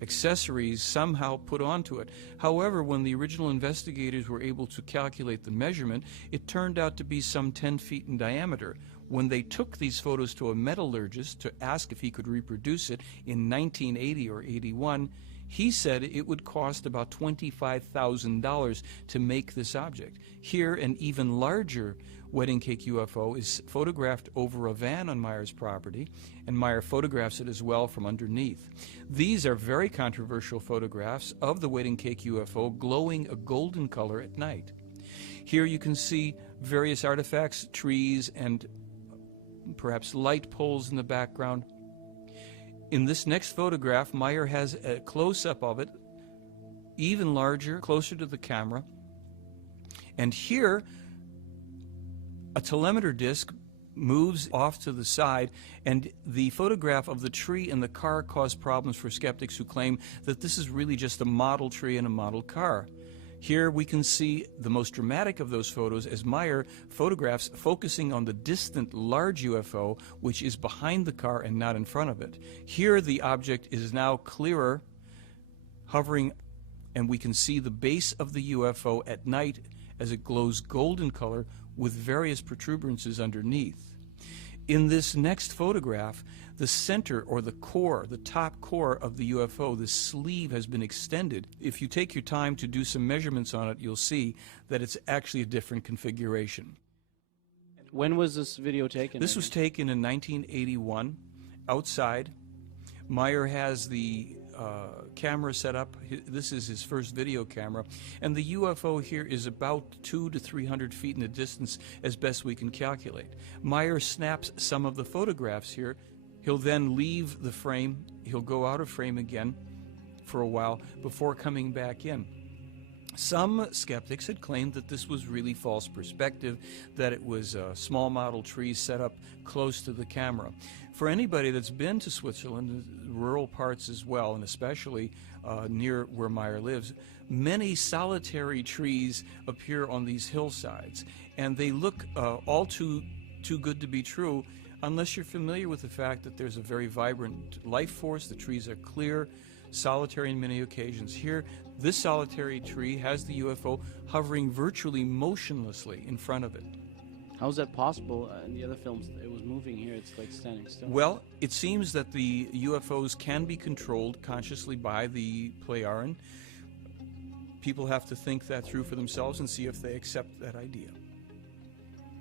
accessories somehow put onto it. However, when the original investigators were able to calculate the measurement, it turned out to be some 10 feet in diameter. When they took these photos to a metallurgist to ask if he could reproduce it in 1980 or 81, he said it would cost about $25,000 to make this object. Here, an even larger wedding cake UFO is photographed over a van on Meier's property, and Meier photographs it as well from underneath. These are very controversial photographs of the wedding cake UFO glowing a golden color at night. Here you can see various artifacts, trees, and perhaps light poles in the background. In this next photograph, Meier has a close-up of it, even larger, closer to the camera. And here, a telemeter disc moves off to the side, and the photograph of the tree and the car caused problems for skeptics who claim that this is really just a model tree and a model car. Here we can see the most dramatic of those photos as Meier photographs focusing on the distant large UFO, which is behind the car and not in front of it. Here the object is now clearer, hovering, and we can see the base of the UFO at night as it glows golden color with various protuberances underneath. In this next photograph, the center or the core, the top core of the UFO, the sleeve has been extended. If you take your time to do some measurements on it, you'll see that it's actually a different configuration. When was this video taken? This was taken in 1981, outside. Meier has the camera set up. This is his first video camera, and the UFO here is about 200 to 300 feet in the distance as best we can calculate. Meier snaps some of the photographs here. He'll then leave the frame. He'll go out of frame again for a while before coming back in. Some skeptics had claimed that this was really false perspective, that it was small model trees set up close to the camera. For anybody that's been to Switzerland, rural parts as well, and especially near where Meier lives, many solitary trees appear on these hillsides, and they look all too good to be true unless you're familiar with the fact that there's a very vibrant life force. The trees are clear, solitary in many occasions. Here, this solitary tree has the UFO hovering virtually motionlessly in front of it. How is that possible? In the other films, it was moving. Here, it's like standing still. Well, it seems that the UFOs can be controlled consciously by the Pleiades. People have to think that through for themselves and see if they accept that idea.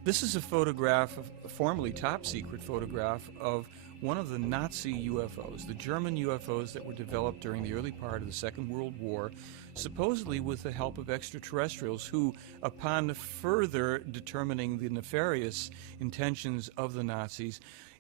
This is a photograph, a formerly top-secret photograph, of one of the Nazi UFOs, the German UFOs that were developed during the early part of the Second World War, supposedly with the help of extraterrestrials who, upon further determining the nefarious intentions of the Nazis,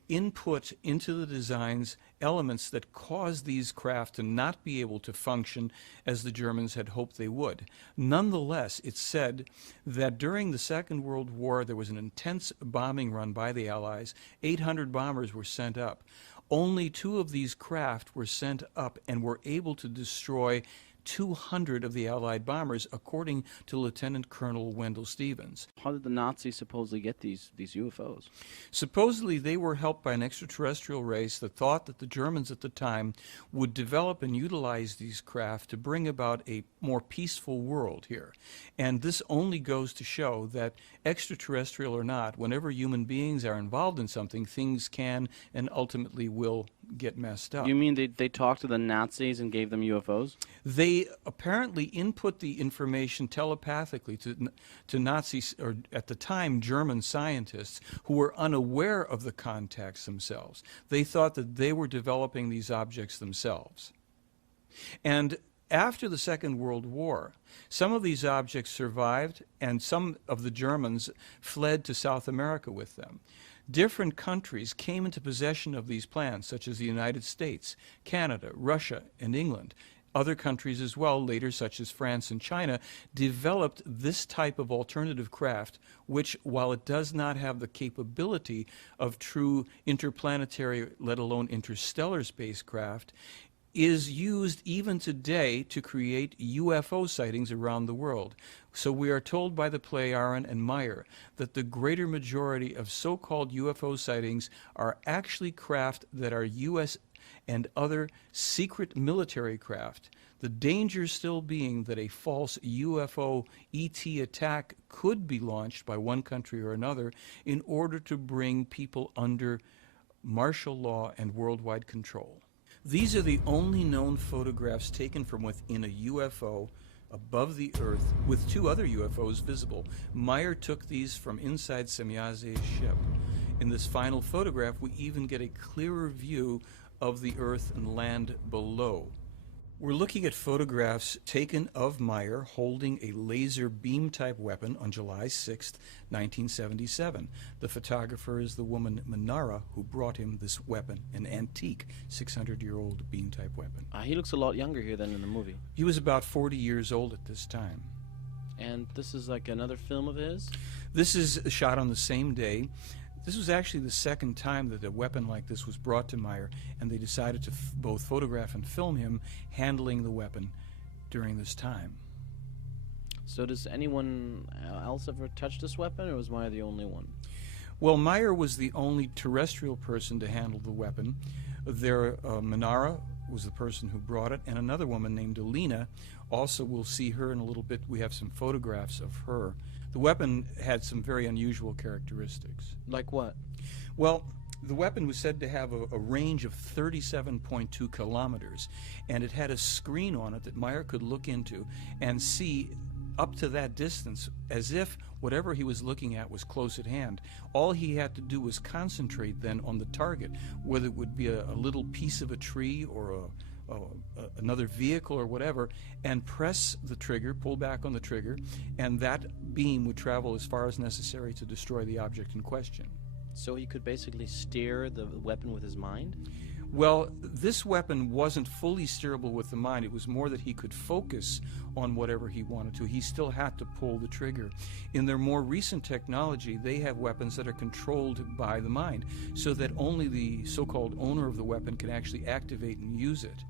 input into the designs elements that caused these craft to not be able to function as the Germans had hoped they would. Nonetheless, it's said that during the Second World War there was an intense bombing run by the Allies. 800 bombers were sent up. Only 2 of these craft were sent up and were able to destroy 200 of the Allied bombers, according to Lieutenant Colonel Wendell Stevens. How did the Nazis supposedly get these UFOs? Supposedly they were helped by an extraterrestrial race that thought that the Germans at the time would develop and utilize these craft to bring about a more peaceful world here. And this only goes to show that, extraterrestrial or not, whenever human beings are involved in something, things can and ultimately will get messed up. You mean they talked to the Nazis and gave them UFOs? They They apparently input the information telepathically to Nazis, or at the time German scientists, who were unaware of the contacts themselves. They thought that they were developing these objects themselves. And after the Second World War, some of these objects survived, and some of the Germans fled to South America with them. Different countries came into possession of these plans, such as the United States, Canada, Russia, and England. Other countries as well, later, such as France and China, developed this type of alternative craft, which, while it does not have the capability of true interplanetary, let alone interstellar spacecraft, is used even today to create UFO sightings around the world. So we are told by the Pleiades and Meier that the greater majority of so-called UFO sightings are actually craft that are U.S. and other secret military craft. The danger still being that a false UFO ET attack could be launched by one country or another in order to bring people under martial law and worldwide control. These are the only known photographs taken from within a UFO above the Earth with two other UFOs visible. Meier took these from inside Semyaze's ship. In this final photograph, we even get a clearer view of the Earth and land below. We're looking at photographs taken of Meier holding a laser beam-type weapon on July 6, 1977. The photographer is the woman Manara, who brought him this weapon, an antique 600-year-old beam-type weapon. He looks a lot younger here than in the movie. He was about 40 years old at this time. And this is like another film of his? This is shot on the same day. This was actually the second time that a weapon like this was brought to Meier, and they decided to both photograph and film him handling the weapon during this time. So does anyone else ever touch this weapon, or was Meier the only one? Well, Meier was the only terrestrial person to handle the weapon. Manara was the person who brought it, and another woman named Alina. Also, we'll see her in a little bit. We have some photographs of her. The weapon had some very unusual characteristics. Like what? Well, the weapon was said to have a range of 37.2 kilometers, and it had a screen on it that Meier could look into and see up to that distance as if whatever he was looking at was close at hand. All he had to do was concentrate then on the target, whether it would be a little piece of a tree or another vehicle or whatever, and press the trigger, pull back on the trigger, and that beam would travel as far as necessary to destroy the object in question. So he could basically steer the weapon with his mind? Well, this weapon wasn't fully steerable with the mind. It was more that he could focus on whatever he wanted to. He still had to pull the trigger. In their more recent technology, they have weapons that are controlled by the mind, so that only the so-called owner of the weapon can actually activate and use it.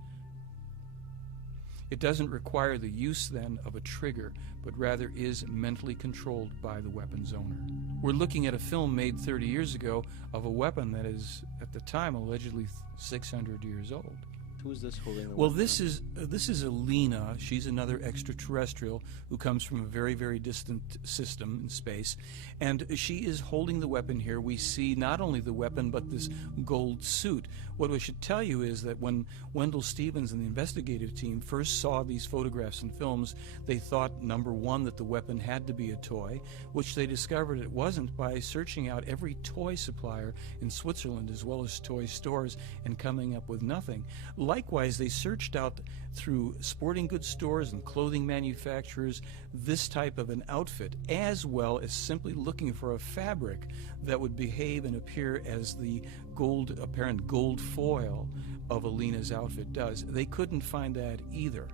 It doesn't require the use, then, of a trigger, but rather is mentally controlled by the weapon's owner. We're looking at a film made 30 years ago of a weapon that is, at the time, allegedly 600 years old. Who is this holding the Well, weapon? this is Alina. She's another extraterrestrial who comes from a very, very distant system in space, and she is holding the weapon here. We see not only the weapon, but this gold suit. What I should tell you is that when Wendell Stevens and the investigative team first saw these photographs and films, they thought, number one, that the weapon had to be a toy, which they discovered it wasn't by searching out every toy supplier in Switzerland as well as toy stores and coming up with nothing. Likewise, they searched out through sporting goods stores and clothing manufacturers this type of an outfit, as well as simply looking for a fabric that would behave and appear as the apparent gold foil of Alina's outfit does. They couldn't find that either.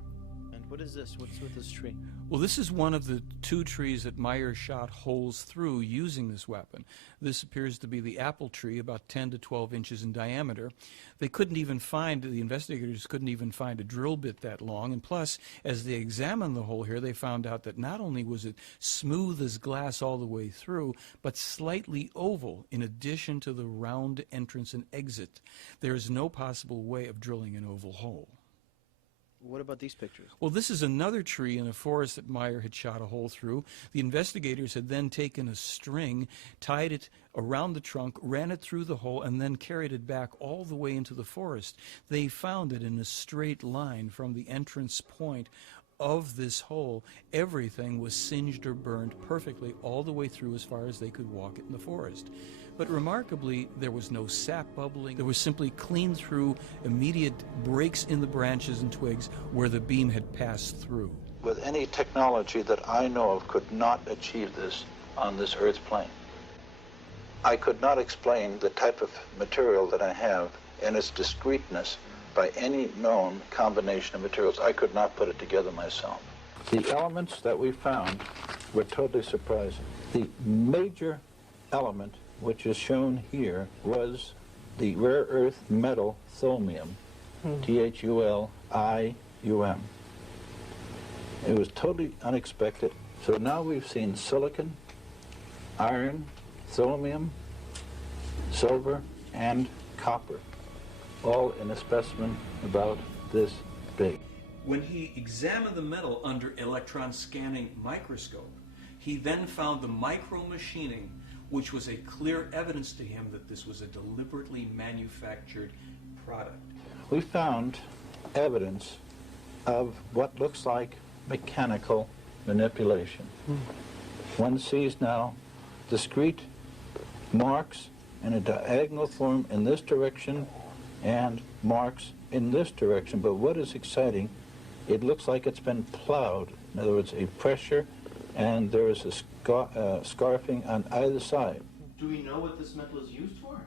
And what is this? What's with this tree? Well, this is one of the two trees that Meier shot holes through using this weapon. This appears to be the apple tree, about 10 to 12 inches in diameter. The investigators couldn't even find a drill bit that long, and plus, as they examined the hole here, they found out that not only was it smooth as glass all the way through, but slightly oval, in addition to the round entrance and exit. There is no possible way of drilling an oval hole. What about these pictures? Well, this is another tree in a forest that Meier had shot a hole through. The investigators had then taken a string, tied it around the trunk, ran it through the hole, and then carried it back all the way into the forest. They found it in a straight line from the entrance point of this hole. Everything was singed or burned perfectly all the way through as far as they could walk it in the forest. But remarkably, there was no sap bubbling. There was simply clean through, immediate breaks in the branches and twigs where the beam had passed through. With any technology that I know of could not achieve this on this Earth's plane. I could not explain the type of material that I have and its discreteness by any known combination of materials. I could not put it together myself. The elements that we found were totally surprising. The major element, which is shown here, was the rare earth metal thulmium, Thulium. It was totally unexpected. So now we've seen silicon, iron, thulmium, silver, and copper, all in a specimen about this big. When he examined the metal under electron scanning microscope, he then found the micro-machining, which was a clear evidence to him that this was a deliberately manufactured product. We found evidence of what looks like mechanical manipulation. One sees now discrete marks in a diagonal form in this direction and marks in this direction. But what is exciting, it looks like it's been plowed. In other words, a pressure, and there is a scarfing on either side. Do we know what this metal is used for?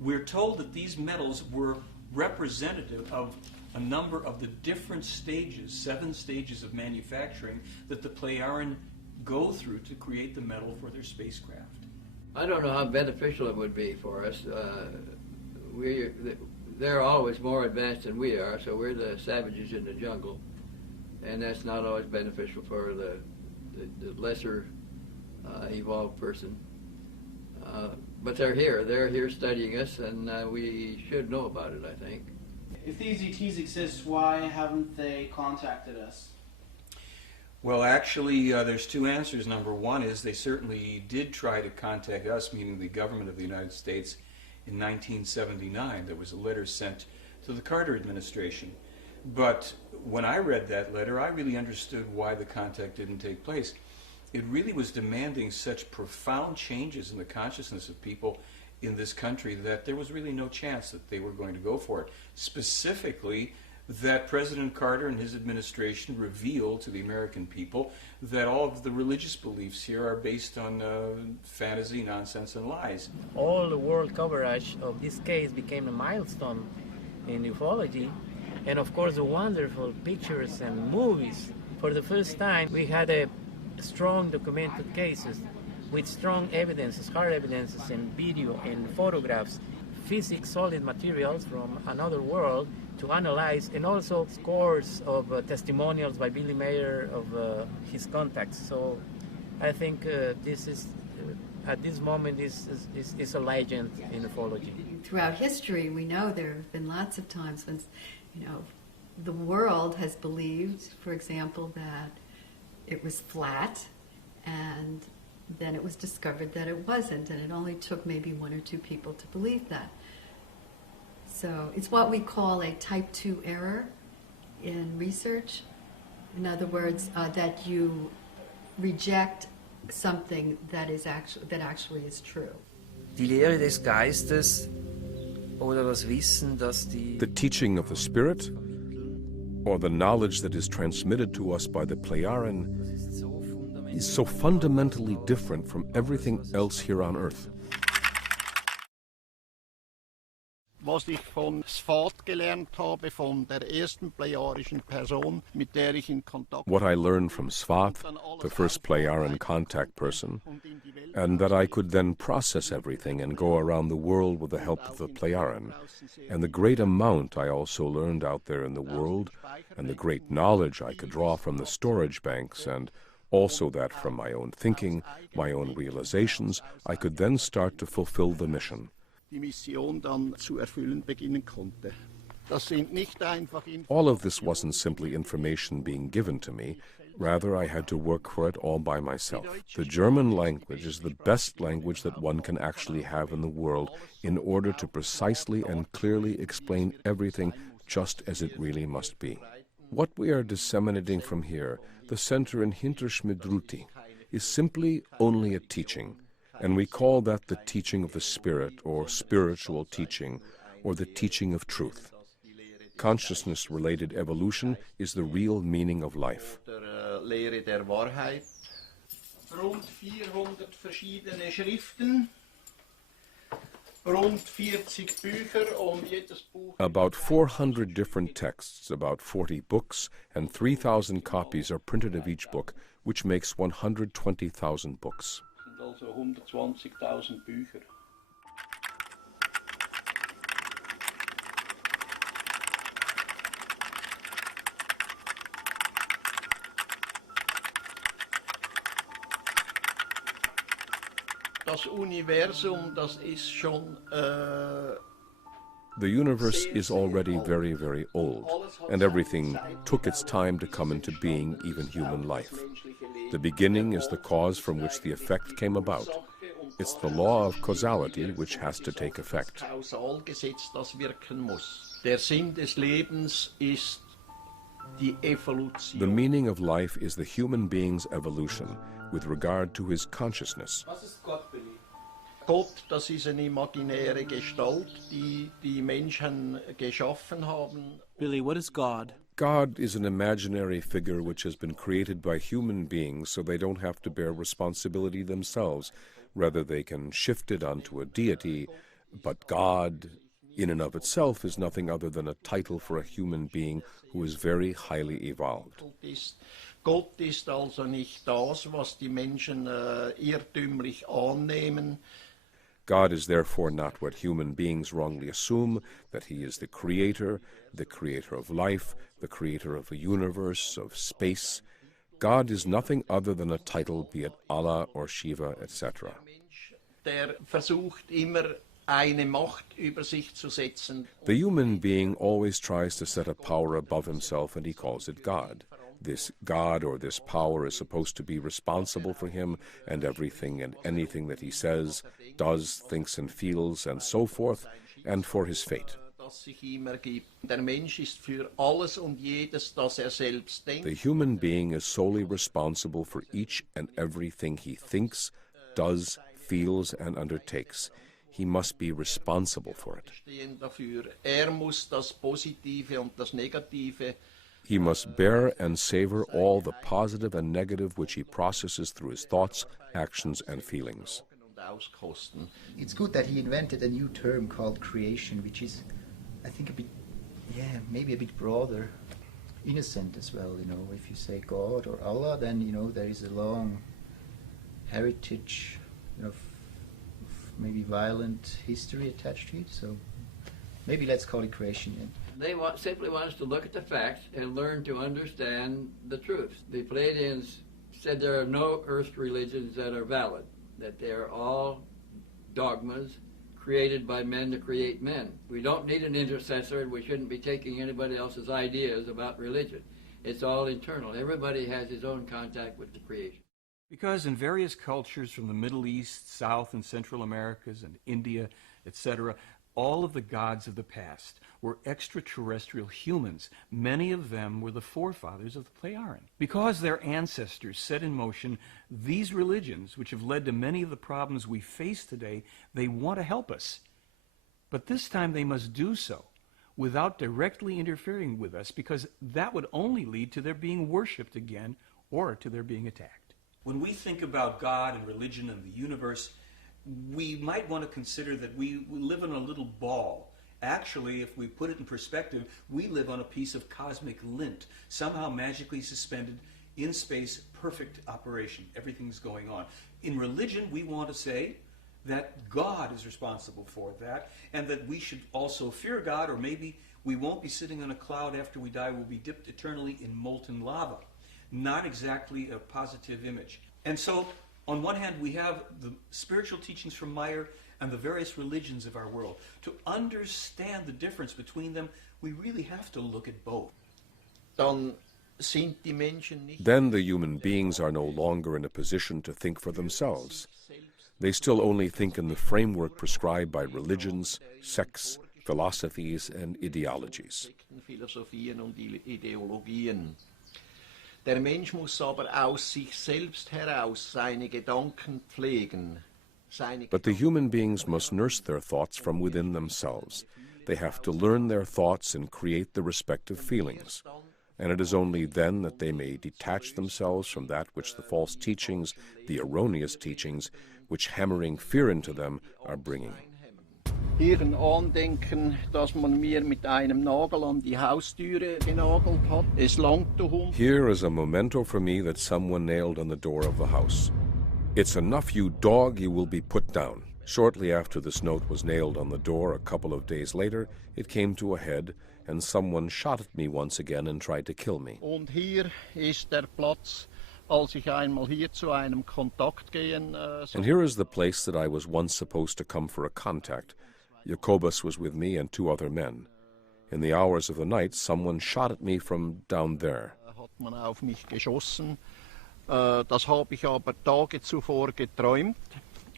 We're told that these metals were representative of a number of the different stages, 7 stages of manufacturing that the Pleiaren go through to create the metal for their spacecraft. I don't know how beneficial it would be for us. They're always more advanced than we are, so we're the savages in the jungle, and that's not always beneficial for the lesser evolved person. But they're here studying us, and we should know about it, I think. If these ETs exist, why haven't they contacted us? Well, actually, there's 2 answers. Number one is they certainly did try to contact us, meaning the government of the United States, in 1979. There was a letter sent to the Carter administration. But when I read that letter, I really understood why the contact didn't take place. It really was demanding such profound changes in the consciousness of people in this country that there was really no chance that they were going to go for it. Specifically, that President Carter and his administration revealed to the American people that all of the religious beliefs here are based on fantasy, nonsense, and lies. All the world coverage of this case became a milestone in ufology, and of course the wonderful pictures and movies. For the first time we had a strong documented cases with strong evidences, hard evidences in video and photographs, physics, solid materials from another world to analyze, and also scores of testimonials by Billy Meier of his contacts. So I think this is, at this moment, is a legend in ufology. Throughout history, we know there have been lots of times when, the world has believed, for example, that it was flat, and then it was discovered that it wasn't, and it only took maybe 1 or 2 people to believe that. So it's what we call a type 2 error in research. In other words, that you reject something that actually is true. Die Lehre des Geistes oder das Wissen, dass die The teaching of the Spirit, or the knowledge that is transmitted to us by the Pleiaren, is so fundamentally different from everything else here on Earth. Was ich von Svat gelernt habe, von der ersten pleiarischen Person, mit der ich in Kontakt. What I learned from Svat, the first Pleiaren contact person, and that I could then process everything and go around the world with the help of the Pleiaren, and the great amount I also learned out there in the world, and the great knowledge I could draw from the storage banks, and also that from my own thinking, my own realizations, I could then start to fulfill the mission. Die Mission dann zu erfüllen beginnen konnte. All of this wasn't simply information being given to me. Rather, I had to work for it all by myself. The German language is the best language that one can actually have in the world in order to precisely and clearly explain everything just as it really must be. What we are disseminating from here, the center in Hinterschmidruti, is simply only a teaching, and we call that the teaching of the Spirit, or spiritual teaching, or the teaching of truth. Consciousness-related evolution is the real meaning of life. Lehre der Wahrheit. Rund 400 verschiedene Schriften, rund 40 Bücher und jedes Buch. About 400 different texts, about 40 books, and 3,000 copies are printed of each book, which makes 120,000 books. Also 120.000 Bücher. Das Universum, das ist schon The universe is already very, very old, and everything took its time to come into being, even human life. The beginning is the cause from which the effect came about. It's the law of causality which has to take effect. Kausalgesetz, das wirken muss. Der Sinn des Lebens ist die Evolution. The meaning of life is the human being's evolution with regard to his consciousness. Was ist Gott, Billy? Gott, das ist eine imaginäre Gestalt, die die Menschen geschaffen haben. Billy, what is God? God is an imaginary figure which has been created by human beings so they don't have to bear responsibility themselves. Rather, they can shift it onto a deity. But God, in and of itself, is nothing other than a title for a human being who is very highly evolved. Gott ist also nicht das, was die Menschen irrtümlich annehmen. God is therefore not what human beings wrongly assume, that he is the creator of life, the creator of a universe, of space. God is nothing other than a title, be it Allah or Shiva, etc. Der versucht immer eine Macht über sich zu setzen. The human being always tries to set a power above himself, and he calls it God. This God or this power is supposed to be responsible for him and everything and anything that he says, does, thinks and feels, and so forth, and for his fate. Der Mensch ist für alles und jedes, das selbst denkt. The human being is solely responsible for each and everything he thinks, does, feels, and undertakes. He must be responsible for it. Muss das Positive und das Negative. He must bear and savor all the positive and negative which he processes through his thoughts, actions, and feelings. It's good that he invented a new term called creation, which is, I think, maybe a bit broader, innocent as well. If you say God or Allah, then there is a long heritage, maybe violent history attached to it. So maybe let's call it creation. They simply want us to look at the facts and learn to understand the truth. The Pleiadians said there are no earth religions that are valid, that they are all dogmas created by men to create men. We don't need an intercessor, and we shouldn't be taking anybody else's ideas about religion. It's all internal. Everybody has his own contact with the creation. Because in various cultures from the Middle East, South and Central Americas and India, etc., all of the gods of the past were extraterrestrial humans. Many of them were the forefathers of the Pleiaren. Because their ancestors set in motion these religions, which have led to many of the problems we face today, they want to help us. But this time they must do so without directly interfering with us, because that would only lead to their being worshipped again or to their being attacked. When we think about God and religion and the universe, we might want to consider that we live in a little ball. Actually, if we put it in perspective, we live on a piece of cosmic lint, somehow magically suspended in space, perfect operation. Everything's going on. In religion, we want to say that God is responsible for that, and that we should also fear God, or maybe we won't be sitting on a cloud after we die. We'll be dipped eternally in molten lava. Not exactly a positive image. And so, on one hand, we have the spiritual teachings from Meier and the various religions of our world. To understand the difference between them, we really have to look at both. Then the human beings are no longer in a position to think for themselves. They still only think in the framework prescribed by religions, sects, philosophies, and ideologies. Der Mensch muss aber aus sich selbst heraus seine Gedanken pflegen. But the human beings must nurse their thoughts from within themselves. They have to learn their thoughts and create the respective feelings. And it is only then that they may detach themselves from that which the false teachings, the erroneous teachings, which hammering fear into them, are bringing. Hier ein Andenken, dass man mir mit einem Nagel an die Haustüre genagelt hat. Es langte Here is a memento for me that someone nailed on the door of the house. It's enough, you dog, you will be put down. Shortly after this note was nailed on the door, a couple of days later, it came to a head, and someone shot at me once again and tried to kill me. Und hier ist der Platz, als ich einmal hier zu einem Kontakt gehen And here is the place that I was once supposed to come for a contact. Jacobus was with me and 2 other men. In the hours of the night, someone shot at me from down there. Hat man auf mich geschossen. Das habe ich aber Tage zuvor geträumt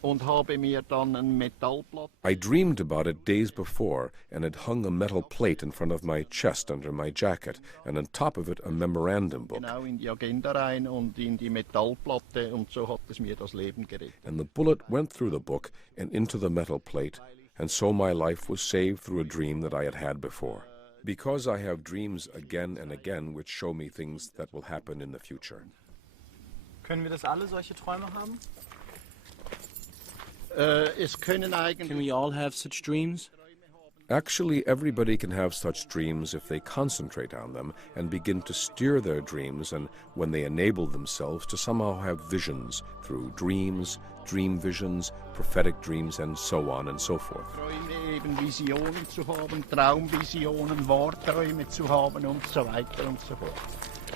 und habe mir dann ein Metallblatt. I dreamed about it days before and had hung a metal plate in front of my chest under my jacket, and on top of it a memorandum book. Genau in die Agenda rein und in die Metallplatte, und so hat es mir das Leben gerettet. And the bullet went through the book and into the metal plate, and so my life was saved through a dream that I had had before. Because I have dreams again and again which show me things that will happen in the future. Können wir das alle, solche Träume haben? Can we all have such dreams? Actually, everybody can have such dreams if they concentrate on them and begin to steer their dreams, and when they enable themselves to somehow have visions through dreams, dream visions, prophetic dreams, and so on and so forth. Träume, eben Visionen zu haben, Traumvisionen, Wahrträume zu haben und so weiter und so fort.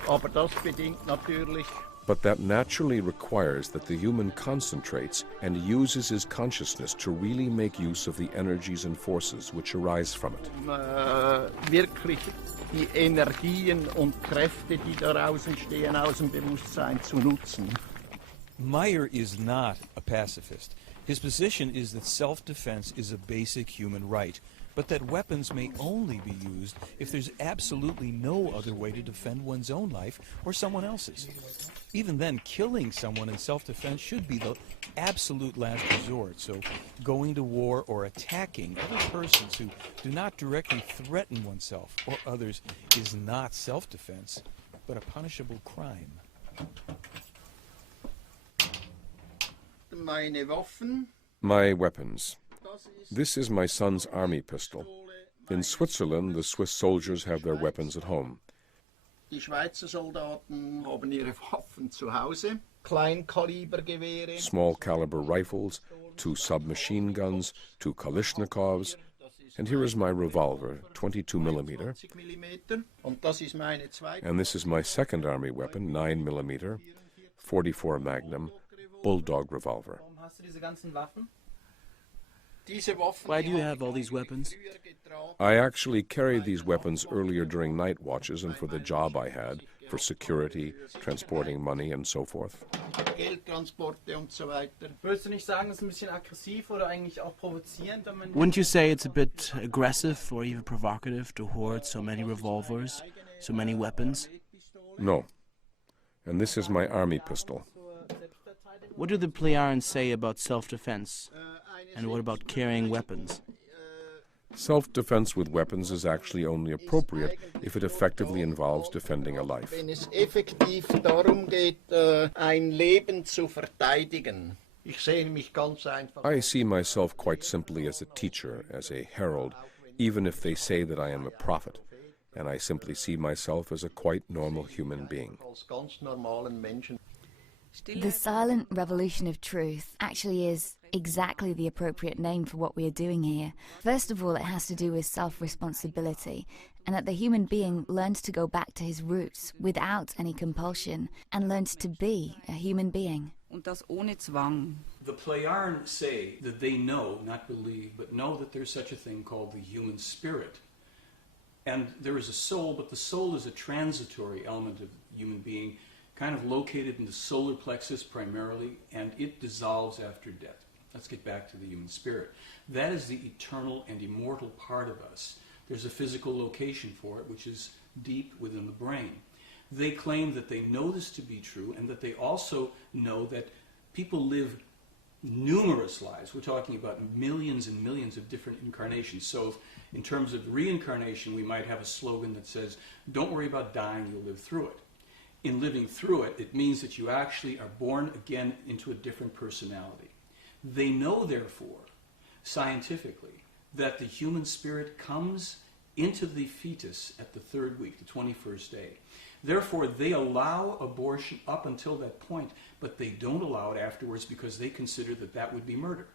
Aber das bedingt natürlich. But that naturally requires that the human concentrates and uses his consciousness to really make use of the energies and forces which arise from it. Wirklich die Energien und Kräfte, die daraus entstehen, aus dem Bewusstsein zu nutzen. Meier is not a pacifist. His position is that self-defense is a basic human right, but that weapons may only be used if there's absolutely no other way to defend one's own life or someone else's. Even then, killing someone in self-defense should be the absolute last resort, so going to war or attacking other persons who do not directly threaten oneself or others is not self-defense, but a punishable crime. Meine Waffen. My weapons. This is my son's army pistol. In Switzerland, the Swiss soldiers have their weapons at home. Die Schweizer Soldaten haben ihre Waffen zu Hause. Kleinkalibergewehre. Small caliber rifles, 2 submachine guns, 2 Kalashnikovs, and here is my revolver, 22 millimeter. And this is my second army weapon, 9 millimeter, 44 Magnum, Bulldog revolver. Why do you have all these weapons? I actually carried these weapons earlier during night watches and for the job I had, for security, transporting money, and so forth. Wouldn't you say it's a bit aggressive or even provocative to hoard so many revolvers, so many weapons? No. And this is my army pistol. What do the Pleiades say about self-defense? And what about carrying weapons? Self-defense with weapons is actually only appropriate if it effectively involves defending a life. Wenn es effektiv darum geht, ein Leben zu verteidigen. Ich sehe mich ganz einfach. I see myself quite simply as a teacher, as a herald, even if they say that I am a prophet. And I simply see myself as a quite normal human being. Als ganz normalen Menschen. The silent revolution of truth actually is exactly the appropriate name for what we are doing here. First of all, it has to do with self-responsibility, and that the human being learns to go back to his roots without any compulsion, and learns to be a human being. Und das ohne Zwang. The Pleiades say that they know, not believe, but know that there's such a thing called the human spirit. And there is a soul, but the soul is a transitory element of the human being, kind of located in the solar plexus primarily, and it dissolves after death. Let's get back to the human spirit. That is the eternal and immortal part of us. There's a physical location for it, which is deep within the brain. They claim that they know this to be true, and that they also know that people live numerous lives. We're talking about millions and millions of different incarnations. So in terms of reincarnation, we might have a slogan that says, don't worry about dying, you'll live through it. In living through it, it means that you actually are born again into a different personality. They know, therefore, scientifically, that the human spirit comes into the fetus at the 3rd week, the 21st day. Therefore, they allow abortion up until that point, but they don't allow it afterwards because they consider that that would be murder.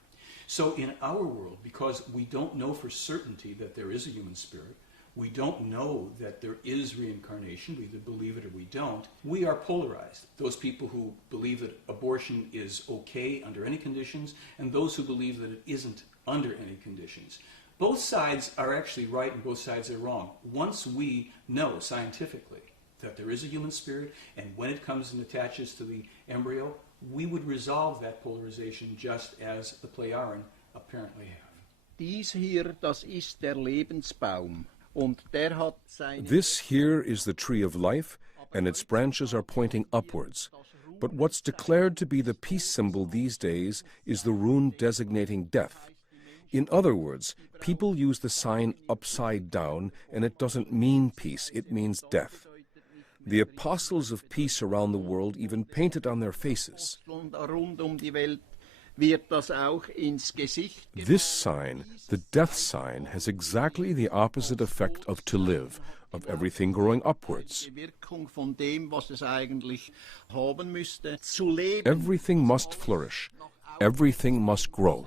So in our world, because we don't know for certainty that there is a human spirit, we don't know that there is reincarnation, we either believe it or we don't, we are polarized. Those people who believe that abortion is okay under any conditions, and those who believe that it isn't under any conditions. Both sides are actually right and both sides are wrong. Once we know scientifically that there is a human spirit, and when it comes and attaches to the embryo, we would resolve that polarization just as the Pleiades apparently have. Dies hier, das ist der Lebensbaum. Und der hat seine... This here is the tree of life, and its branches are pointing upwards. But what's declared to be the peace symbol these days is the rune designating death. In other words, people use the sign upside down, and it doesn't mean peace, it means death. The apostles of peace around the world even paint it on their faces. This sign, the death sign, has exactly the opposite effect of to live, of everything growing upwards. Everything must flourish. Everything must grow.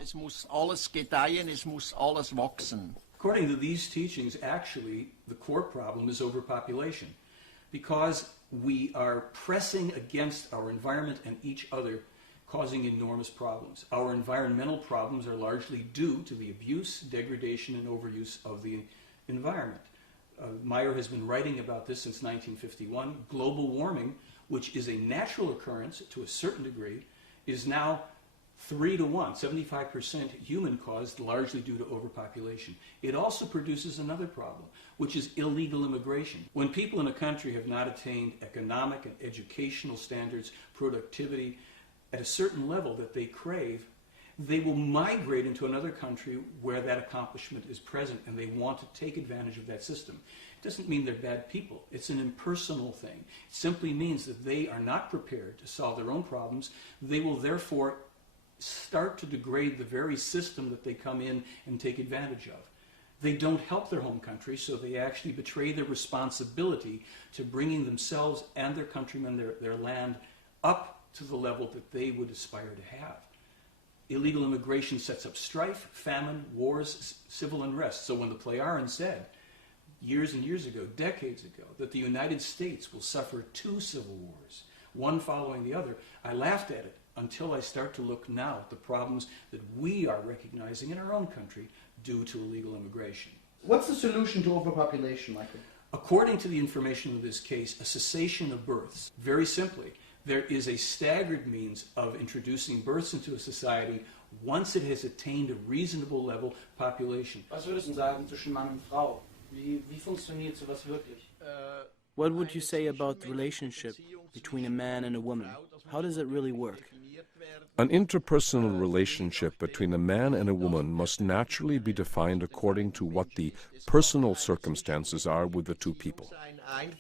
According to these teachings, actually, the core problem is overpopulation, because we are pressing against our environment and each other, causing enormous problems. Our environmental problems are largely due to the abuse, degradation, and overuse of the environment. Meier has been writing about this since 1951. Global warming, which is a natural occurrence to a certain degree, is now 3 to 1, 75% human-caused, largely due to overpopulation. It also produces another problem, which is illegal immigration. When people in a country have not attained economic and educational standards, productivity, at a certain level that they crave, they will migrate into another country where that accomplishment is present, and they want to take advantage of that system. It doesn't mean they're bad people. It's an impersonal thing. It simply means that they are not prepared to solve their own problems. They will therefore start to degrade the very system that they come in and take advantage of. They don't help their home country, so they actually betray their responsibility to bringing themselves and their countrymen, their land, up to the level that they would aspire to have. Illegal immigration sets up strife, famine, wars, civil unrest. So when the Pleiades said, years and years ago, decades ago, that the United States will suffer 2 civil wars, one following the other, I laughed at it until I start to look now at the problems that we are recognizing in our own country due to illegal immigration. What's the solution to overpopulation, Michael? According to the information in this case, a cessation of births. Very simply, there is a staggered means of introducing births into a society once it has attained a reasonable level population. Was würdest du sagen zwischen Mann und Frau? Wie funktioniert sowas wirklich? What would you say about the relationship between a man and a woman? How does it really work? An interpersonal relationship between a man and a woman must naturally be defined according to what the personal circumstances are with the two people. An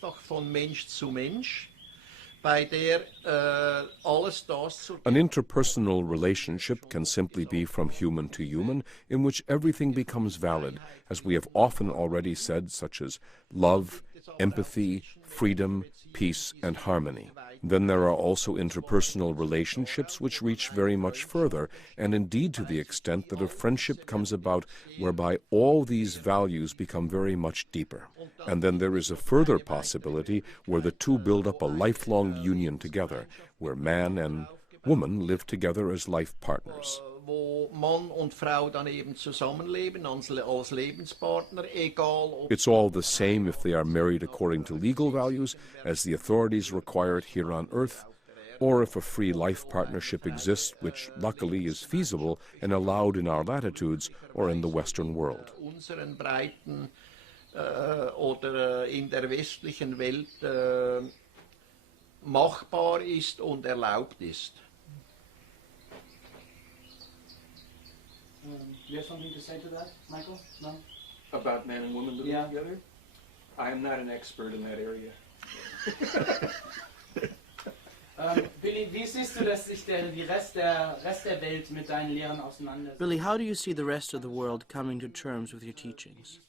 interpersonal relationship can simply be from human to human, in which everything becomes valid, as we have often already said, such as love, empathy, freedom, peace, and harmony. Then there are also interpersonal relationships which reach very much further, and indeed to the extent that a friendship comes about whereby all these values become very much deeper. And then there is a further possibility where the two build up a lifelong union together, where man and woman live together as life partners. Wo Mann und Frau dann eben zusammenleben als Lebenspartner, egal ob It's all the same if they are married according to legal values, as the authorities require it here on Earth, or if a free life partnership exists, which luckily is feasible and allowed in our latitudes or in the Western world. unseren Breiten oder in der westlichen Welt machbar ist und erlaubt ist. You have something to say to that, Michael? No? About man and woman living together? I am not an expert in that area. Billy, wie siehst du, dass sich der Rest der Welt mit deinen Lehren auseinandersetzt? Billy, how do you see the rest of the world coming to terms with your teachings?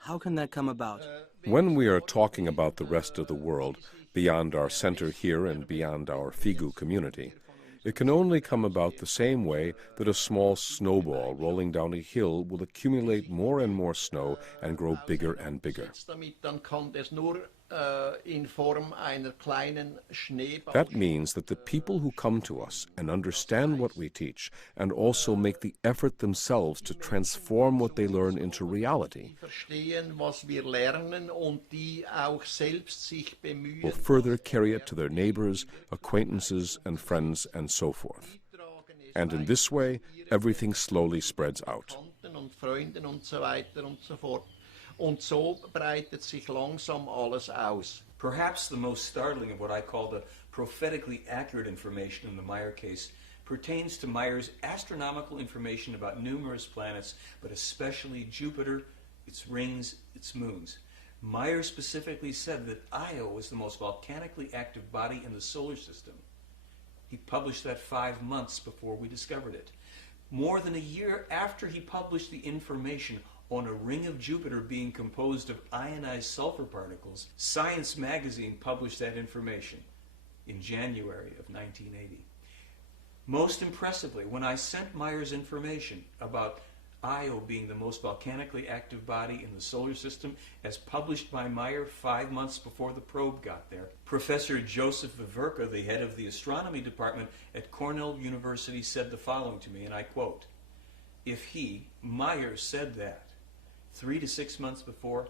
How can that come about? When we are talking about the rest of the world, beyond our center here and beyond our Figu community, it can only come about the same way that a small snowball rolling down a hill will accumulate more and more snow and grow bigger and bigger. Dann kann das nur in Form einer kleinen Schneeball. That means that the people who come to us and understand what we teach and also make the effort themselves to transform what they learn into reality Verstehen, was wir lernen und die auch selbst sich bemühen. will further carry it to their neighbors, acquaintances, and friends, and so forth. And in this way, everything slowly spreads out. Und Freunden und so weiter und so fort. Und so breitet sich langsam alles aus. Perhaps the most startling of what I call the prophetically accurate information in the Meier case pertains to Meier's astronomical information about numerous planets, but especially Jupiter, its rings, its moons. Meier specifically said that Io was the most volcanically active body in the solar system. He published that 5 months before we discovered it. More than a year after he published the information on a ring of Jupiter being composed of ionized sulfur particles, Science magazine published that information in January of 1980. Most impressively, when I sent Meier's information about Io being the most volcanically active body in the solar system, as published by Meier 5 months before the probe got there, Professor Joseph Viverka, the head of the astronomy department at Cornell University, said the following to me, and I quote, "If he, Meier, said that 3 to 6 months before,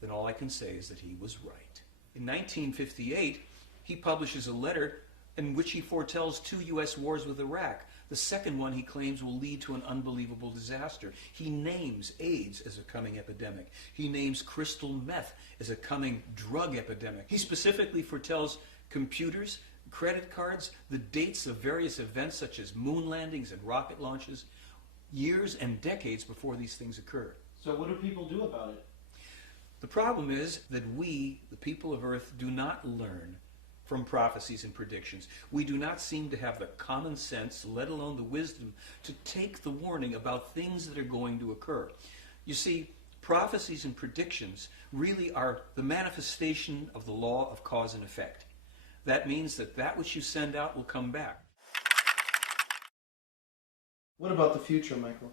then all I can say is that he was right." In 1958, he publishes a letter in which he foretells 2 U.S. wars with Iraq. The second one he claims will lead to an unbelievable disaster. He names AIDS as a coming epidemic. He names crystal meth as a coming drug epidemic. He specifically foretells computers, credit cards, the dates of various events such as moon landings and rocket launches, years and decades before these things occurred. So what do people do about it? The problem is that we, the people of Earth, do not learn from prophecies and predictions. We do not seem to have the common sense, let alone the wisdom, to take the warning about things that are going to occur. You see, prophecies and predictions really are the manifestation of the law of cause and effect. That means that that which you send out will come back. What about the future, Michael?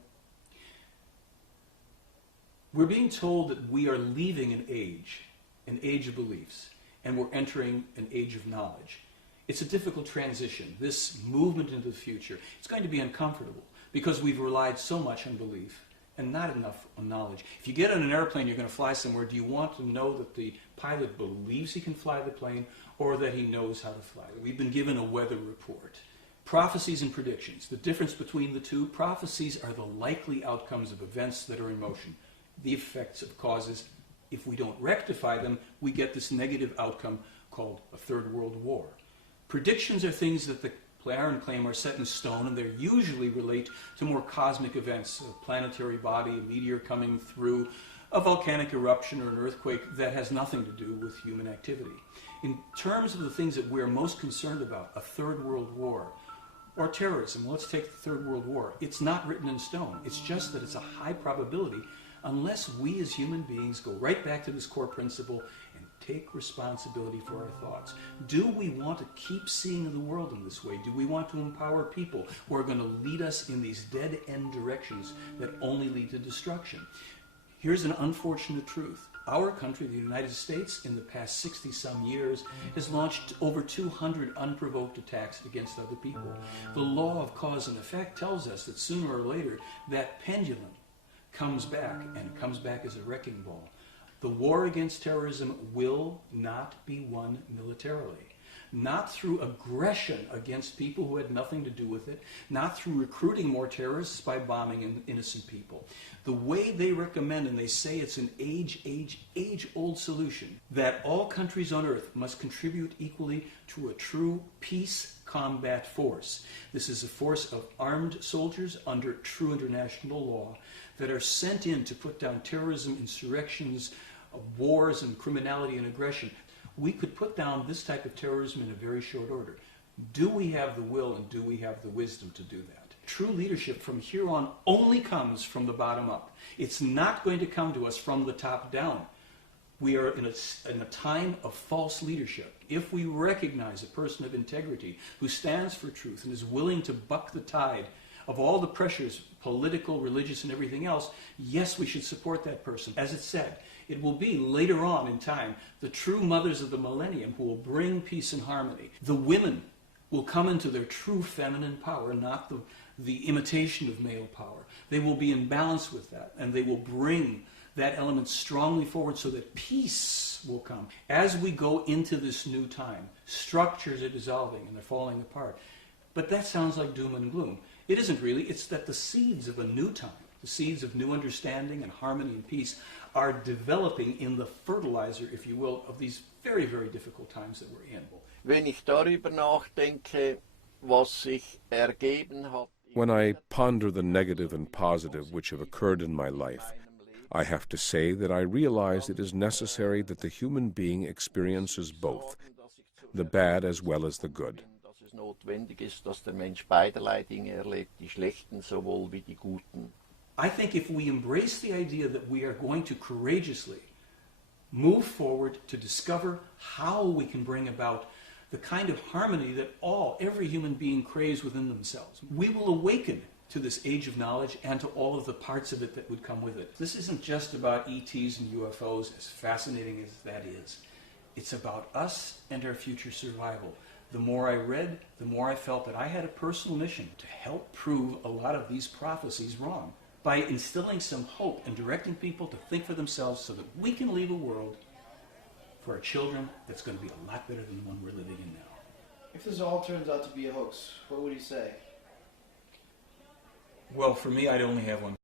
We're being told that we are leaving an age of beliefs, and we're entering an age of knowledge. It's a difficult transition, this movement into the future. It's going to be uncomfortable because we've relied so much on belief and not enough on knowledge. If you get on an airplane, you're going to fly somewhere, do you want to know that the pilot believes he can fly the plane or that he knows how to fly it? We've been given a weather report. Prophecies and predictions. The difference between the two, prophecies are the likely outcomes of events that are in motion. The effects of causes, if we don't rectify them, we get this negative outcome called a third world war. Predictions are things that the Pleiades claim are set in stone, and they usually relate to more cosmic events, a planetary body, a meteor coming through, a volcanic eruption or an earthquake that has nothing to do with human activity. In terms of the things that we're most concerned about, a third world war, or terrorism, let's take the Third World War, it's not written in stone. It's just that it's a high probability unless we as human beings go right back to this core principle and take responsibility for our thoughts. Do we want to keep seeing the world in this way? Do we want to empower people who are going to lead us in these dead-end directions that only lead to destruction? Here's an unfortunate truth. Our country, the United States, in the past 60-some years, has launched over 200 unprovoked attacks against other people. The law of cause and effect tells us that sooner or later that pendulum comes back, and it comes back as a wrecking ball. The war against terrorism will not be won militarily. Not through aggression against people who had nothing to do with it, not through recruiting more terrorists by bombing innocent people. The way they recommend, and they say it's an age-old solution, that all countries on earth must contribute equally to a true peace combat force. This is a force of armed soldiers under true international law that are sent in to put down terrorism, insurrections, wars, and criminality and aggression. We could put down this type of terrorism in a very short order. Do we have the will and do we have the wisdom to do that? True leadership from here on only comes from the bottom up. It's not going to come to us from the top down. We are in a time of false leadership. If we recognize a person of integrity who stands for truth and is willing to buck the tide of all the pressures, political, religious, and everything else, yes, we should support that person. As it said, it will be later on in time the true mothers of the millennium who will bring peace and harmony. The women will come into their true feminine power, not the imitation of male power. They will be in balance with that, and they will bring that element strongly forward so that peace will come. As we go into this new time, structures are dissolving and they're falling apart. But that sounds like doom and gloom. It isn't really. It's that the seeds of a new time, the seeds of new understanding and harmony and peace are developing in the fertilizer, if you will, of these very, very difficult times that we're in. Wenn ich darüber nachdenke, was sich ergeben hat. When I ponder the negative and positive which have occurred in my life, I have to say that I realize it is necessary that the human being experiences both, the bad as well as the good. Dass es notwendig ist, dass der Mensch beiderlei Dinge erlebt, die schlechten sowohl wie die guten. I think if we embrace the idea that we are going to courageously move forward to discover how we can bring about the kind of harmony that every human being craves within themselves, we will awaken to this age of knowledge and to all of the parts of it that would come with it. This isn't just about ETs and UFOs, as fascinating as that is. It's about us and our future survival. The more I read, the more I felt that I had a personal mission to help prove a lot of these prophecies wrong by instilling some hope and directing people to think for themselves so that we can leave a world for our children that's going to be a lot better than the one we're living in now. If this all turns out to be a hoax, what would you say? Well, for me, I'd only have one